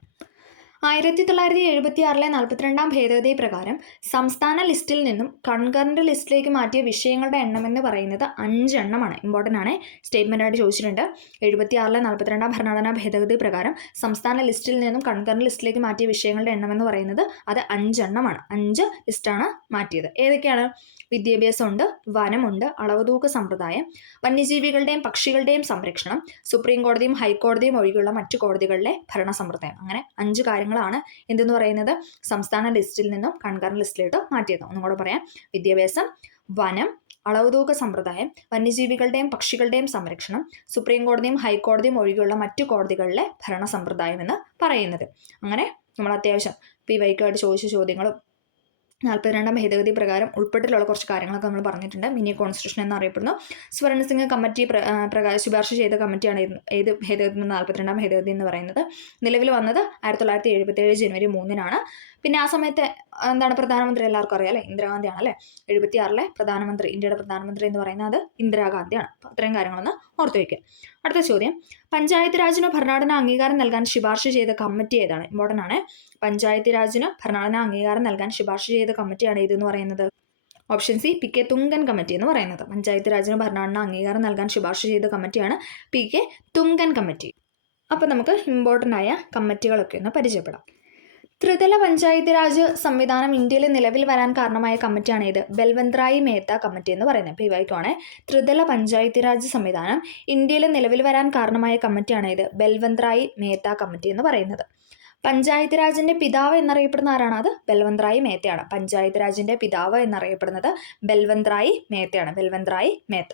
1976 42ാം ഭേദഗതി പ്രകാരം സംസ്ഥാന ലിസ്റ്റിൽ നിന്നും കൺകറന്റ് ലിസ്റ്റിലേക്ക് മാറ്റിയ വിഷയങ്ങളുടെ എണ്ണം എന്ന് പറയുന്നത് 5 എണ്ണമാണ്. ഇമ്പോർട്ടൻ്റ് ആണ്. സ്റ്റേറ്റ്മെൻ്റ് ആയിട്ട് ചോദിച്ചിട്ടുണ്ട്. 76 42ാം ഭരണഘടനാ ഭേദഗതി പ്രകാരം സംസ്ഥാന ലിസ്റ്റിൽ നിന്നും കൺകറന്റ് ലിസ്റ്റിലേക്ക് മാറ്റിയ വിഷയങ്ങളുടെ എണ്ണം എന്ന് പറയുന്നത് അത് 5 എണ്ണമാണ്. 5 ലിസ്റ്റാണ് മാറ്റിയത്. ഏതൊക്കെയാണ്? വിദ്യാഭ്യാസമുണ്ട്, വനമുണ്ട്, അളവുതൂക്ക സമ്പ്രദായം, വന്യജീവികളുടെയും പക്ഷികളുടെയും സംരക്ഷണം, സുപ്രീം കോടതിയും ഹൈക്കോടതിയും ഒഴികെയുള്ള മറ്റു കോടതികളിലെ ഭരണ സമ്പ്രദായം. അങ്ങനെ 5 കാര്യങ്ങളാണ് എന്തെന്ന് പറയുന്നത് സംസ്ഥാന ലിസ്റ്റിൽ നിന്നും കൺകറന്റ് ലിസ്റ്റിലോട്ട് മാറ്റിയത്. ഒന്നും കൂടെ പറയാം. വിദ്യാഭ്യാസം, വനം, അളവുതൂക്ക സമ്പ്രദായം, വന്യജീവികളുടെയും പക്ഷികളുടെയും സംരക്ഷണം, സുപ്രീം കോടതിയും ഹൈക്കോടതിയും ഒഴികെയുള്ള മറ്റു കോടതികളിലെ ഭരണ സമ്പ്രദായം എന്ന് പറയുന്നത്. അങ്ങനെ നമ്മൾ അത്യാവശ്യം PYക്കായിട്ട് ചോദിച്ച ചോദ്യങ്ങളും 42ാം ഭേദഗതി പ്രകാരം ഉൾപ്പെട്ടിട്ടുള്ള കുറച്ച് കാര്യങ്ങളൊക്കെ നമ്മൾ പറഞ്ഞിട്ടുണ്ട്. മിനി കോൺസ്റ്റിറ്റ്യൂഷൻ എന്നറിയപ്പെടുന്നു. സ്വर्ण സിംഗ് കമ്മിറ്റി ശുപാർശ ചെയ്ത കമ്മിറ്റിയാണ് ഏത് ഭേദഗതി? 42ാം ഭേദഗതി എന്ന് പറയുന്നത്. നിലവിൽ വന്നത് 1977 ജനുവരി 3-നാണ്. പിന്നെ ആ സമയത്ത് എന്താണ് പ്രധാനമന്ത്രി? എല്ലാവർക്കും അറിയാം അല്ലേ? ഇന്ദിരാഗാന്ധിയാണ് അല്ലേ? 76 പ്രധാനമന്ത്രി, ഇന്ത്യയുടെ പ്രധാനമന്ത്രി എന്ന് പറയുന്നത് ഇന്ദിരാഗാന്ധിയാണ്. അപ്പോൾ അത്രയും കാര്യങ്ങളൊന്ന് ഓർത്തു വയ്ക്കുക. അടുത്ത ചോദ്യം, പഞ്ചായത്ത് രാജിന് ഭരണഘടനാ അംഗീകാരം നൽകാൻ ശുപാർശ ചെയ്ത കമ്മിറ്റി ഏതാണ്? ഇമ്പോർട്ടൻ്റ് ആണ്. പഞ്ചായത്ത് രാജിന് ഭരണഘടനാ അംഗീകാരം നൽകാൻ ശുപാർശ ചെയ്ത കമ്മിറ്റിയാണ് ഇതെന്ന് പറയുന്നത്. Option C, PK Thungon committee എന്ന് പറയുന്നത്. പഞ്ചായത്ത് രാജിന് ഭരണഘടനാ അംഗീകാരം നൽകാൻ ശുപാർശ ചെയ്ത കമ്മിറ്റിയാണ് PK തുങ്കൻ കമ്മിറ്റി. അപ്പോൾ നമുക്ക് ഇമ്പോർട്ടൻ്റ് ആയ കമ്മിറ്റികളൊക്കെ ഒന്ന് പരിചയപ്പെടാം. ത്രിതല പഞ്ചായത്ത് രാജ് സംവിധാനം ഇന്ത്യയിൽ നിലവിൽ വരാൻ കാരണമായ കമ്മിറ്റിയാണ് ഇത് ബൽവന്ത് റായ് മേത്ത കമ്മിറ്റി എന്ന് പറയുന്നത്. PYക്കാണ്. ത്രിതല പഞ്ചായത്ത് രാജ് സംവിധാനം ഇന്ത്യയിൽ നിലവിൽ വരാൻ കാരണമായ കമ്മിറ്റിയാണ് ഇത് ബൽവന്ത് റായ് മേത്ത കമ്മിറ്റി എന്ന് പറയുന്നത്. പഞ്ചായത്ത് രാജിന്റെ പിതാവ് എന്നറിയപ്പെടുന്ന ആരാണ്? അത് ബൽവന്ത് റായ് മേത്തയാണ്. പഞ്ചായത്ത് രാജിന്റെ പിതാവ് എന്നറിയപ്പെടുന്നത് ബൽവന്ത് റായ് മേത്തയാണ്. ബൽവന്ത് റായ് മേത്ത.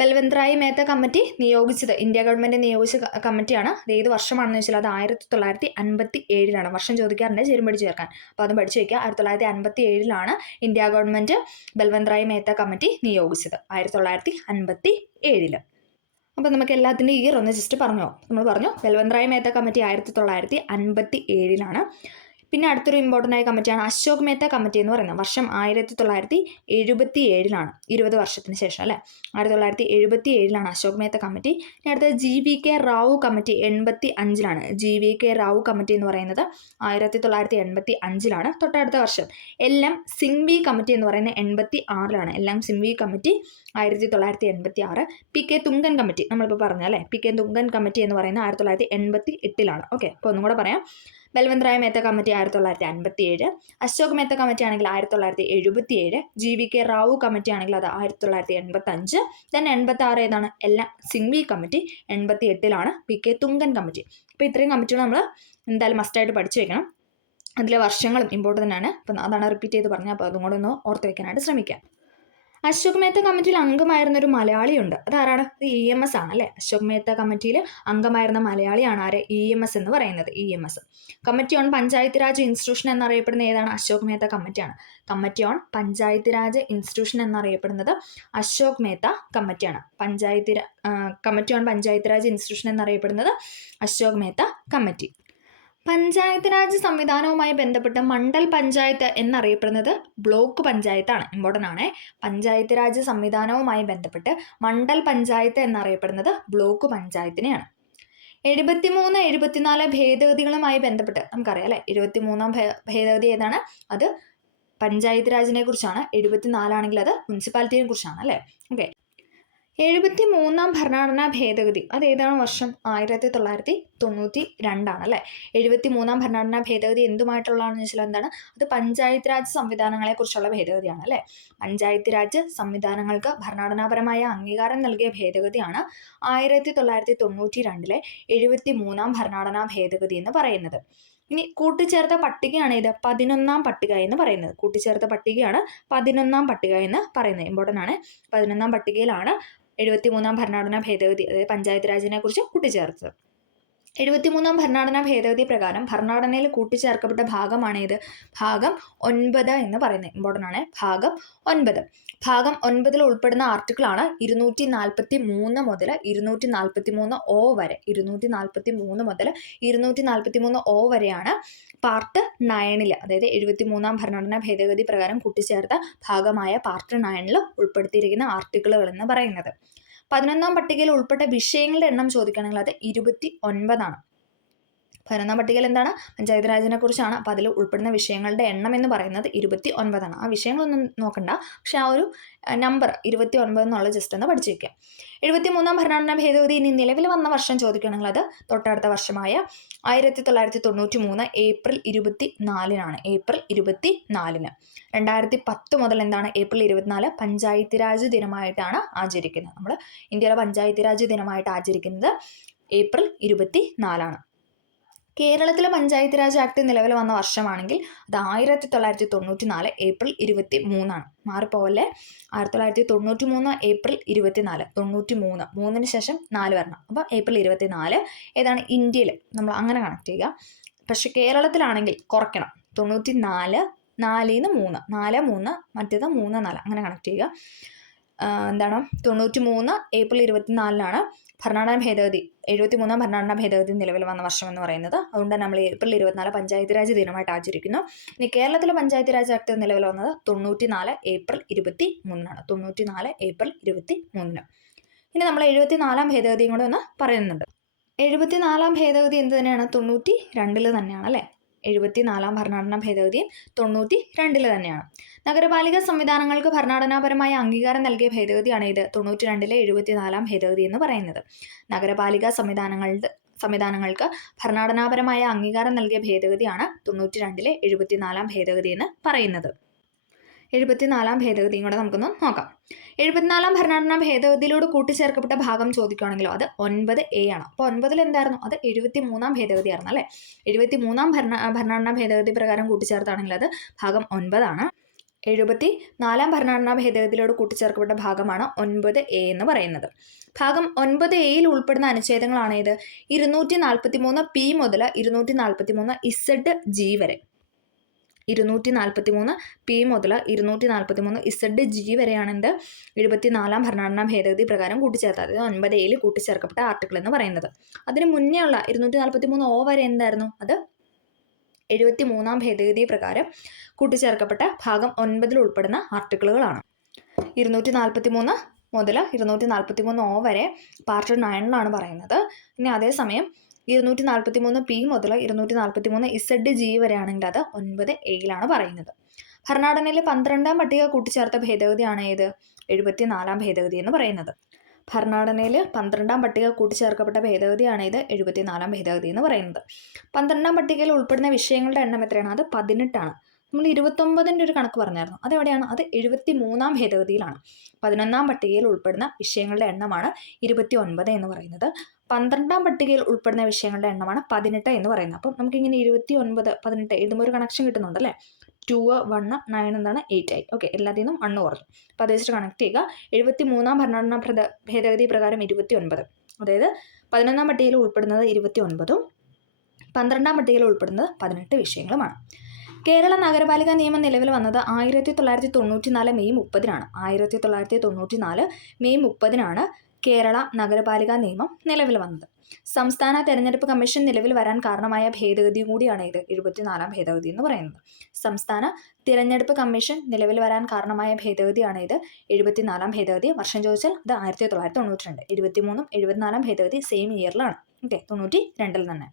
ബൽവന്ത് റായ് മേത്ത കമ്മിറ്റി നിയോഗിച്ചത് ഇന്ത്യ ഗവൺമെന്റ് നിയോഗിച്ച കമ്മിറ്റിയാണ്. അത് ഏത് വർഷമാണെന്ന് വെച്ചാൽ അത് 1957-ലാണ്. വർഷം ചോദിക്കാറുണ്ട്, ചേരുംപടി ചേർക്കാൻ. അപ്പോൾ അത് പഠിച്ചു വയ്ക്കുക. 1957-ലാണ് India government Balwant Rai Mehta committee നിയോഗിച്ചത്. 1957. അപ്പോൾ നമുക്ക് എല്ലാത്തിൻ്റെ ഇയർ ഒന്ന് ജസ്റ്റ് പറഞ്ഞോ. നമ്മൾ പറഞ്ഞു ബൽവന്ത് റായ് മേത്ത കമ്മിറ്റി 1957-ലാണ്. പിന്നെ അടുത്തൊരു ഇമ്പോർട്ടൻ്റ് ആയ കമ്മിറ്റിയാണ് അശോക് മേത്ത കമ്മിറ്റി എന്ന് പറയുന്നത്. വർഷം 1977-ലാണ്. 20 വർഷത്തിന് ശേഷം അല്ലേ? 1977-ലാണ് അശോക് മേത്ത കമ്മിറ്റി. ഇനി അടുത്തത് GVK റാവു കമ്മിറ്റി 85-ലാണ്. GVK റാവു കമ്മിറ്റി എന്ന് പറയുന്നത് 1985-ലാണ്. തൊട്ടടുത്ത വർഷം LM സിംഗ്വി കമ്മിറ്റി എന്ന് പറയുന്നത് 86-ലാണ്. LM Singhvi committee 1986. PK Thungon committee നമ്മളിപ്പോൾ പറഞ്ഞല്ലേ, PK തുങ്കൻ കമ്മിറ്റി എന്ന് പറയുന്നത് 1988-ലാണ്. ഓക്കെ, അപ്പോൾ ഒന്നും കൂടെ പറയാം. ബൽവന്ത് റായ് മേത്ത കമ്മിറ്റി 1957, അശോക് മേത്ത കമ്മിറ്റി ആണെങ്കിൽ 1977, GVK റാവു കമ്മിറ്റി ആണെങ്കിൽ അത് 1985, ദെൻ 86 ഏതാണ്? LM സിംഗ്വി കമ്മിറ്റി 88-ലാണ്. PK Thungon committee. അപ്പോൾ ഇത്രയും കമ്മിറ്റികൾ നമ്മൾ എന്തായാലും മസ്റ്റായിട്ട് പഠിച്ചു വെക്കണം. അതിലെ വർഷങ്ങളും ഇമ്പോർട്ടൻ്റ് ആണ്. അപ്പം അതാണ് റിപ്പീറ്റ് ചെയ്ത് പറഞ്ഞത്. അപ്പോൾ അതും കൂടെ ഒന്ന് ഓർത്ത് വെക്കാനായിട്ട് ശ്രമിക്കാം. അശോക് മേത്ത കമ്മിറ്റിയിൽ അംഗമായിരുന്നൊരു മലയാളിയുണ്ട്. അതാരാണ്? EMS ആണ് അല്ലേ? അശോക് മേത്ത കമ്മിറ്റിയിൽ അംഗമായിരുന്ന മലയാളിയാണ് ആര്? EMS എന്ന് പറയുന്നത്. EMS. Committee on panchayat Raj institution എന്നറിയപ്പെടുന്ന ഏതാണ്? അശോക് മേത്ത കമ്മിറ്റിയാണ്. Committee on panchayat Raj institution എന്നറിയപ്പെടുന്നത് അശോക് മേത്ത കമ്മിറ്റിയാണ്. Committee on panchayat Raj institution എന്നറിയപ്പെടുന്നത് അശോക് മേത്ത കമ്മിറ്റി. പഞ്ചായത്ത് രാജ് സംവിധാനവുമായി ബന്ധപ്പെട്ട് മണ്ഡൽ പഞ്ചായത്ത് എന്നറിയപ്പെടുന്നത് ബ്ലോക്ക് പഞ്ചായത്താണ്. ഇമ്പോർട്ടൻ്റ് ആണ്. പഞ്ചായത്ത് രാജ് സംവിധാനവുമായി ബന്ധപ്പെട്ട് മണ്ഡൽ പഞ്ചായത്ത് എന്നറിയപ്പെടുന്നത് ബ്ലോക്ക് പഞ്ചായത്തിനെയാണ്. 73, 74 ഭേദഗതികളുമായി ബന്ധപ്പെട്ട് നമുക്കറിയാം അല്ലേ? 23ാം ഭേദഗതി ഏതാണ്? അത് പഞ്ചായത്ത് രാജിനെ കുറിച്ചാണ്. 74 ആണെങ്കിൽ അത് മുനിസിപ്പാലിറ്റിയെ കുറിച്ചാണ് അല്ലേ? ഓക്കെ. 73-ാം ഭരണഘടനാ ഭേദഗതി അത് ഏതാണ് വർഷം? 1992 അല്ലേ. 73-ാം ഭരണഘടനാ ഭേദഗതി എന്തുമായിട്ടുള്ളതാണെന്ന് വെച്ചാൽ എന്താണ്? അത് പഞ്ചായത്ത് രാജ് സംവിധാനങ്ങളെ കുറിച്ചുള്ള ഭേദഗതിയാണ് അല്ലേ. പഞ്ചായത്ത് രാജ് സംവിധാനങ്ങൾക്ക് ഭരണഘടനാപരമായ അംഗീകാരം നൽകിയ ഭേദഗതിയാണ് 1992 73-ാം ഭരണഘടനാ ഭേദഗതി എന്ന് പറയുന്നത്. ഇനി കൂട്ടിച്ചേർത്ത പട്ടികയാണ് ഇത് 11-ാം പട്ടിക എന്ന് പറയുന്നത്. കൂട്ടിച്ചേർത്ത പട്ടികയാണ് 11-ാം പട്ടിക എന്ന് പറയുന്നത്. ഇമ്പോർട്ടൻ്റ് ആണ്. 11-ാം പട്ടികയിലാണ് 73-ാം ഭരണഘടനാ ഭേദഗതി അതായത് പഞ്ചായത്ത് രാജിനെ കുറിച്ച് കൂട്ടിച്ചേർത്തത്. 73-ാം ഭരണഘടനാ ഭേദഗതി പ്രകാരം ഭരണഘടനയിൽ കൂട്ടിച്ചേർക്കപ്പെട്ട ഭാഗമാണ് ഇത് ഭാഗം 9 എന്ന് പറയുന്നത്. ഇമ്പോർട്ടൻ്റ് ആണ്. ഭാഗം 9. ഭാഗം 9 ഉൾപ്പെടുന്ന ആർട്ടിക്കിളാണ് 243 മുതൽ 243 O വരെ. 243 മുതൽ 243 O വരെയാണ് പാർട്ട് 9 അതായത് 73-ാം ഭരണഘടനാ ഭേദഗതി പ്രകാരം കൂട്ടിച്ചേർത്ത ഭാഗമായ പാർട്ട് 9 ഉൾപ്പെടുത്തിയിരിക്കുന്ന ആർട്ടിക്കിളുകൾ എന്ന് പറയുന്നത്. 11-ാം പട്ടികയിൽ ഉൾപ്പെട്ട വിഷയങ്ങളുടെ എണ്ണം ചോദിക്കുകയാണെങ്കിൽ അത് 29ആണ്. 11-ാം പട്ടികയിൽ എന്താണ്? പഞ്ചായത്ത് രാജിനെ കുറിച്ചാണ്. അപ്പോൾ അതിൽ ഉൾപ്പെടുന്ന വിഷയങ്ങളുടെ എണ്ണം എന്ന് പറയുന്നത് 29ആണ്. ആ വിഷയങ്ങളൊന്നും നോക്കണ്ട, പക്ഷെ ആ ഒരു നമ്പർ 29 എന്നുള്ള ജസ്റ്റ് ഒന്ന് പഠിച്ചു വയ്ക്കുക. 73-ാം ഭരണഘടനാ ഭേദഗതി ഇനി നിലവിൽ വന്ന വർഷം ചോദിക്കുകയാണെങ്കിൽ അത് തൊട്ടടുത്ത വർഷമായ 1993 ഏപ്രിൽ 24-നാണ്. ഏപ്രിൽ 24-ന്. 2010 മുതൽ എന്താണ്? ഏപ്രിൽ 24 പഞ്ചായത്ത് രാജ് ദിനമായിട്ടാണ് ആചരിക്കുന്നത്. നമ്മൾ ഇന്ത്യയിലെ പഞ്ചായത്ത് രാജ് ദിനമായിട്ട് ആചരിക്കുന്നത് ഏപ്രിൽ 24-ആണ്. കേരളത്തിലെ പഞ്ചായത്ത് രാജ് ആക്ട് നിലവിൽ വന്ന വർഷമാണെങ്കിൽ അത് 1994 ഏപ്രിൽ 23-ആണ്. മാറിപ്പോവല്ലേ. 1993 ഏപ്രിൽ 24. 93 3-ന് ശേഷം 4 വരണം. അപ്പം ഏപ്രിൽ 24 ഏതാണ്? ഇന്ത്യയിൽ നമ്മൾ അങ്ങനെ കണക്ട് ചെയ്യുക. പക്ഷെ കേരളത്തിലാണെങ്കിൽ കുറയ്ക്കണം. 94 4-ന് 3 4 3 മറ്റേത് 3 4 അങ്ങനെ കണക്ട് ചെയ്യുക. എന്താണ്? 93 ഏപ്രിൽ 24-നാണ് ഭരണഘടനാ ഭേദഗതി 73-ാം ഭരണഘടനാ ഭേദഗതി നിലവിൽ വന്ന വർഷം എന്ന് പറയുന്നത്. അതുകൊണ്ട് നമ്മൾ ഏപ്രിൽ 24 പഞ്ചായത്ത് രാജ് ദിനമായിട്ട് ആചരിക്കുന്നു. ഇനി കേരളത്തിലെ പഞ്ചായത്ത് രാജ് ആക്ട് നിലവിൽ വന്നത് 94 ഏപ്രിൽ 23-നാണ്. 94 ഏപ്രിൽ 23-ന്. ഇനി നമ്മൾ 74-ാം ഭേദഗതിയും കൂടെ ഒന്ന് പറയുന്നുണ്ട്. 74-ാം ഭേദഗതി എന്ത് തന്നെയാണ്? 92-ൽ തന്നെയാണ് അല്ലേ. 74-ാം ഭരണഘടനാ ഭേദഗതിയും 92-ൽ തന്നെയാണ്. നഗരപാലിക സംവിധാനങ്ങൾക്ക് ഭരണഘടനാപരമായ അംഗീകാരം നൽകിയ ഭേദഗതിയാണ് ഇത് 92-ലെ 74-ാം ഭേദഗതി എന്ന് പറയുന്നത്. നഗരപാലിക സംവിധാനങ്ങൾക്ക് ഭരണഘടനാപരമായ അംഗീകാരം നൽകിയ ഭേദഗതിയാണ് 92-ലെ 74-ാം ഭേദഗതി എന്ന് പറയുന്നത്. 74-ാം ഭേദഗതിയും കൂടെ നമുക്കൊന്ന് നോക്കാം. 74-ാം ഭരണഘടനാ ഭേദഗതിയിലൂടെ കൂട്ടിച്ചേർക്കപ്പെട്ട ഭാഗം ചോദിക്കുകയാണെങ്കിലോ അത് 9A ആണ്. അപ്പോൾ 9-ൽ എന്തായിരുന്നു? അത് 73-ാം ഭേദഗതി ആയിരുന്നു അല്ലേ. 73-ാം ഭരണഘടനാ ഭേദഗതി പ്രകാരം കൂട്ടിച്ചേർത്താണെങ്കിൽ അത് ഭാഗം 9ആണ്. 74-ാം ഭരണഘടനാ ഭേദഗതിയിലൂടെ കൂട്ടിച്ചേർക്കപ്പെട്ട ഭാഗമാണ് 9A എന്ന് പറയുന്നത്. ഭാഗം 9Aയിൽ ഉൾപ്പെടുന്ന അനുച്ഛേദങ്ങളാണ് ഇത് 243P മുതൽ 243Z G വരെ. 243P മുതൽ 243Z G വരെയാണ് എന്ത് 74-ാം ഭരണഘടനാ ഭേദഗതി പ്രകാരം കൂട്ടിച്ചേർത്തത്. അതായത് 9Aയിൽ കൂട്ടിച്ചേർക്കപ്പെട്ട ആർട്ടിക്കിൾ എന്ന് പറയുന്നത്. അതിന് മുന്നേ ഉള്ള 243 O വരെ എന്തായിരുന്നു? അത് 73-ാം ഭേദഗതി പ്രകാരം കൂട്ടിച്ചേർക്കപ്പെട്ട ഭാഗം 9-ൽ ഉൾപ്പെടുന്ന ആർട്ടിക്കിളുകളാണ്. 243 മുതൽ 243 O വരെ പാർട്ട് 9-ലാണ് പറയുന്നത്. ഇനി അതേസമയം 243P മുതൽ 243Z G വരെയാണെങ്കിൽ അത് 9Aയിലാണ് പറയുന്നത്. ഭരണഘടനയിലെ 12-ാം പട്ടിക കൂട്ടിച്ചേർത്ത ഭേദഗതിയാണ് ഏത്? 74-ാം ഭേദഗതി എന്ന് പറയുന്നത്. ഭരണഘടനയിൽ 12-ാം പട്ടിക കൂട്ടിച്ചേർക്കപ്പെട്ട ഭേദഗതിയാണ് ഇത് 74-ാം ഭേദഗതി എന്ന് പറയുന്നത്. 12-ാം പട്ടികയിൽ ഉൾപ്പെടുന്ന വിഷയങ്ങളുടെ എണ്ണം എത്രയാണ്? അത് 18ആണ്. നമ്മൾ 29-ൻ്റെ ഒരു കണക്ക് പറഞ്ഞായിരുന്നു. അതെവിടെയാണ്? അത് 73-ാം ഭേദഗതിയിലാണ്. 11-ാം പട്ടികയിൽ ഉൾപ്പെടുന്ന വിഷയങ്ങളുടെ എണ്ണമാണ് 29 എന്ന് പറയുന്നത്. 12-ാം പട്ടികയിൽ ഉൾപ്പെടുന്ന വിഷയങ്ങളുടെ എണ്ണമാണ് 18 എന്ന് പറയുന്നത്. അപ്പം നമുക്കിങ്ങനെ 29 18 എഴുതുമ്പോൾ ഒരു കണക്ഷൻ കിട്ടുന്നുണ്ട് അല്ലേ. 2 1 9 എന്താണ് 8 ആയി. ഓക്കെ, എല്ലാത്തിൽ നിന്നും 1 കുറഞ്ഞു. അപ്പോൾ അത് വെച്ചിട്ട് കണക്ട് ചെയ്യുക. 73-ാം ഭരണഘടനാ ഭേദഗതി പ്രകാരം 29, അതായത് 11-ാം പട്ടികയിൽ ഉൾപ്പെടുന്നത് 29ഉം 12-ാം പട്ടികയിൽ ഉൾപ്പെടുന്നത് 18 വിഷയങ്ങളുമാണ്. കേരള നഗരപാലിക നിയമം നിലവിൽ വന്നത് 1994 മെയ് 30-നാണ്. 1994 മെയ് 30-നാണ് കേരള നഗരപാലിക നിയമം നിലവിൽ വന്നത്. സംസ്ഥാന തെരഞ്ഞെടുപ്പ് കമ്മീഷൻ നിലവിൽ വരാൻ കാരണമായ ഭേദഗതി കൂടിയാണ് ഇത് 74-ാം ഭേദഗതി എന്ന് പറയുന്നത്. സംസ്ഥാന തിരഞ്ഞെടുപ്പ് കമ്മീഷൻ നിലവിൽ വരാൻ കാരണമായ ഭേദഗതിയാണ് ഇത് 74-ാം ഭേദഗതി. വർഷം ചോദിച്ചാൽ അത് 1992. 73ഉം 74-ാം ഭേദഗതി സെയിം ഇയറിലാണ്. ഓക്കെ, 92-ൽ തന്നെ.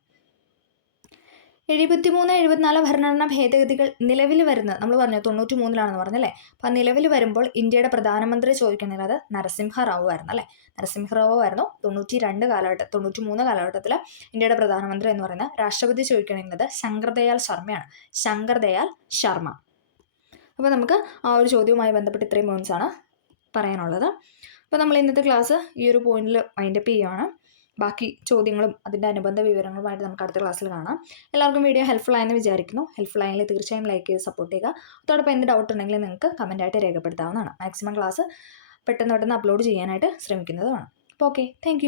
73-74 ഭരണഘടനാ ഭേദഗതികൾ നിലവിൽ വരുന്നത് നമ്മൾ പറഞ്ഞു 93-ലാണെന്ന് പറഞ്ഞല്ലേ. അപ്പം നിലവിൽ വരുമ്പോൾ ഇന്ത്യയുടെ പ്രധാനമന്ത്രി ചോദിക്കണമെങ്കിൽ അത് നരസിംഹറാവു ആയിരുന്നു അല്ലേ. നരസിംഹറാവു ആയിരുന്നു 93 കാലഘട്ടത്തിൽ ഇന്ത്യയുടെ പ്രധാനമന്ത്രി എന്ന് പറയുന്നത്. രാഷ്ട്രപതി ചോദിക്കണമെങ്കിൽ അത് ശങ്കർദയാൽ ശർമ്മയാണ്. ശങ്കർദയാൽ ശർമ്മ. അപ്പോൾ നമുക്ക് ആ ഒരു ചോദ്യവുമായി ബന്ധപ്പെട്ട് ഇത്രയും പോയിന്റ്സ് ആണ് പറയാനുള്ളത്. അപ്പോൾ നമ്മൾ ഇന്നത്തെ ക്ലാസ് ഈ ഒരു പോയിന്റിൽ വൈൻഡപ്പ് ചെയ്യുകയാണ്. ബാക്കി ചോദ്യങ്ങളും അതിൻ്റെ അനുബന്ധ വിവരങ്ങളുമായിട്ട് നമുക്ക് അടുത്ത ക്ലാസ്സിൽ കാണാം. എല്ലാവർക്കും വീഡിയോ ഹെൽപ്ഫുൾ ആയെന്ന് വിചാരിക്കുന്നു. ഹെൽപ്ഫുൾ ആയെങ്കിൽ തീർച്ചയായും ലൈക്ക് ചെയ്ത് സപ്പോർട്ട് ചെയ്യുക. അതോടൊപ്പം എന്ത് ഡൗട്ട് ഉണ്ടെങ്കിലും നിങ്ങൾക്ക് കമൻറ്റായിട്ട് രേഖപ്പെടുത്താവുന്നതാണ്. മാക്സിമം ക്ലാസ് പെട്ടെന്ന് അപ്ലോഡ് ചെയ്യാനായിട്ട് ശ്രമിക്കുന്നതുമാണ്. അപ്പോൾ ഓക്കെ, താങ്ക്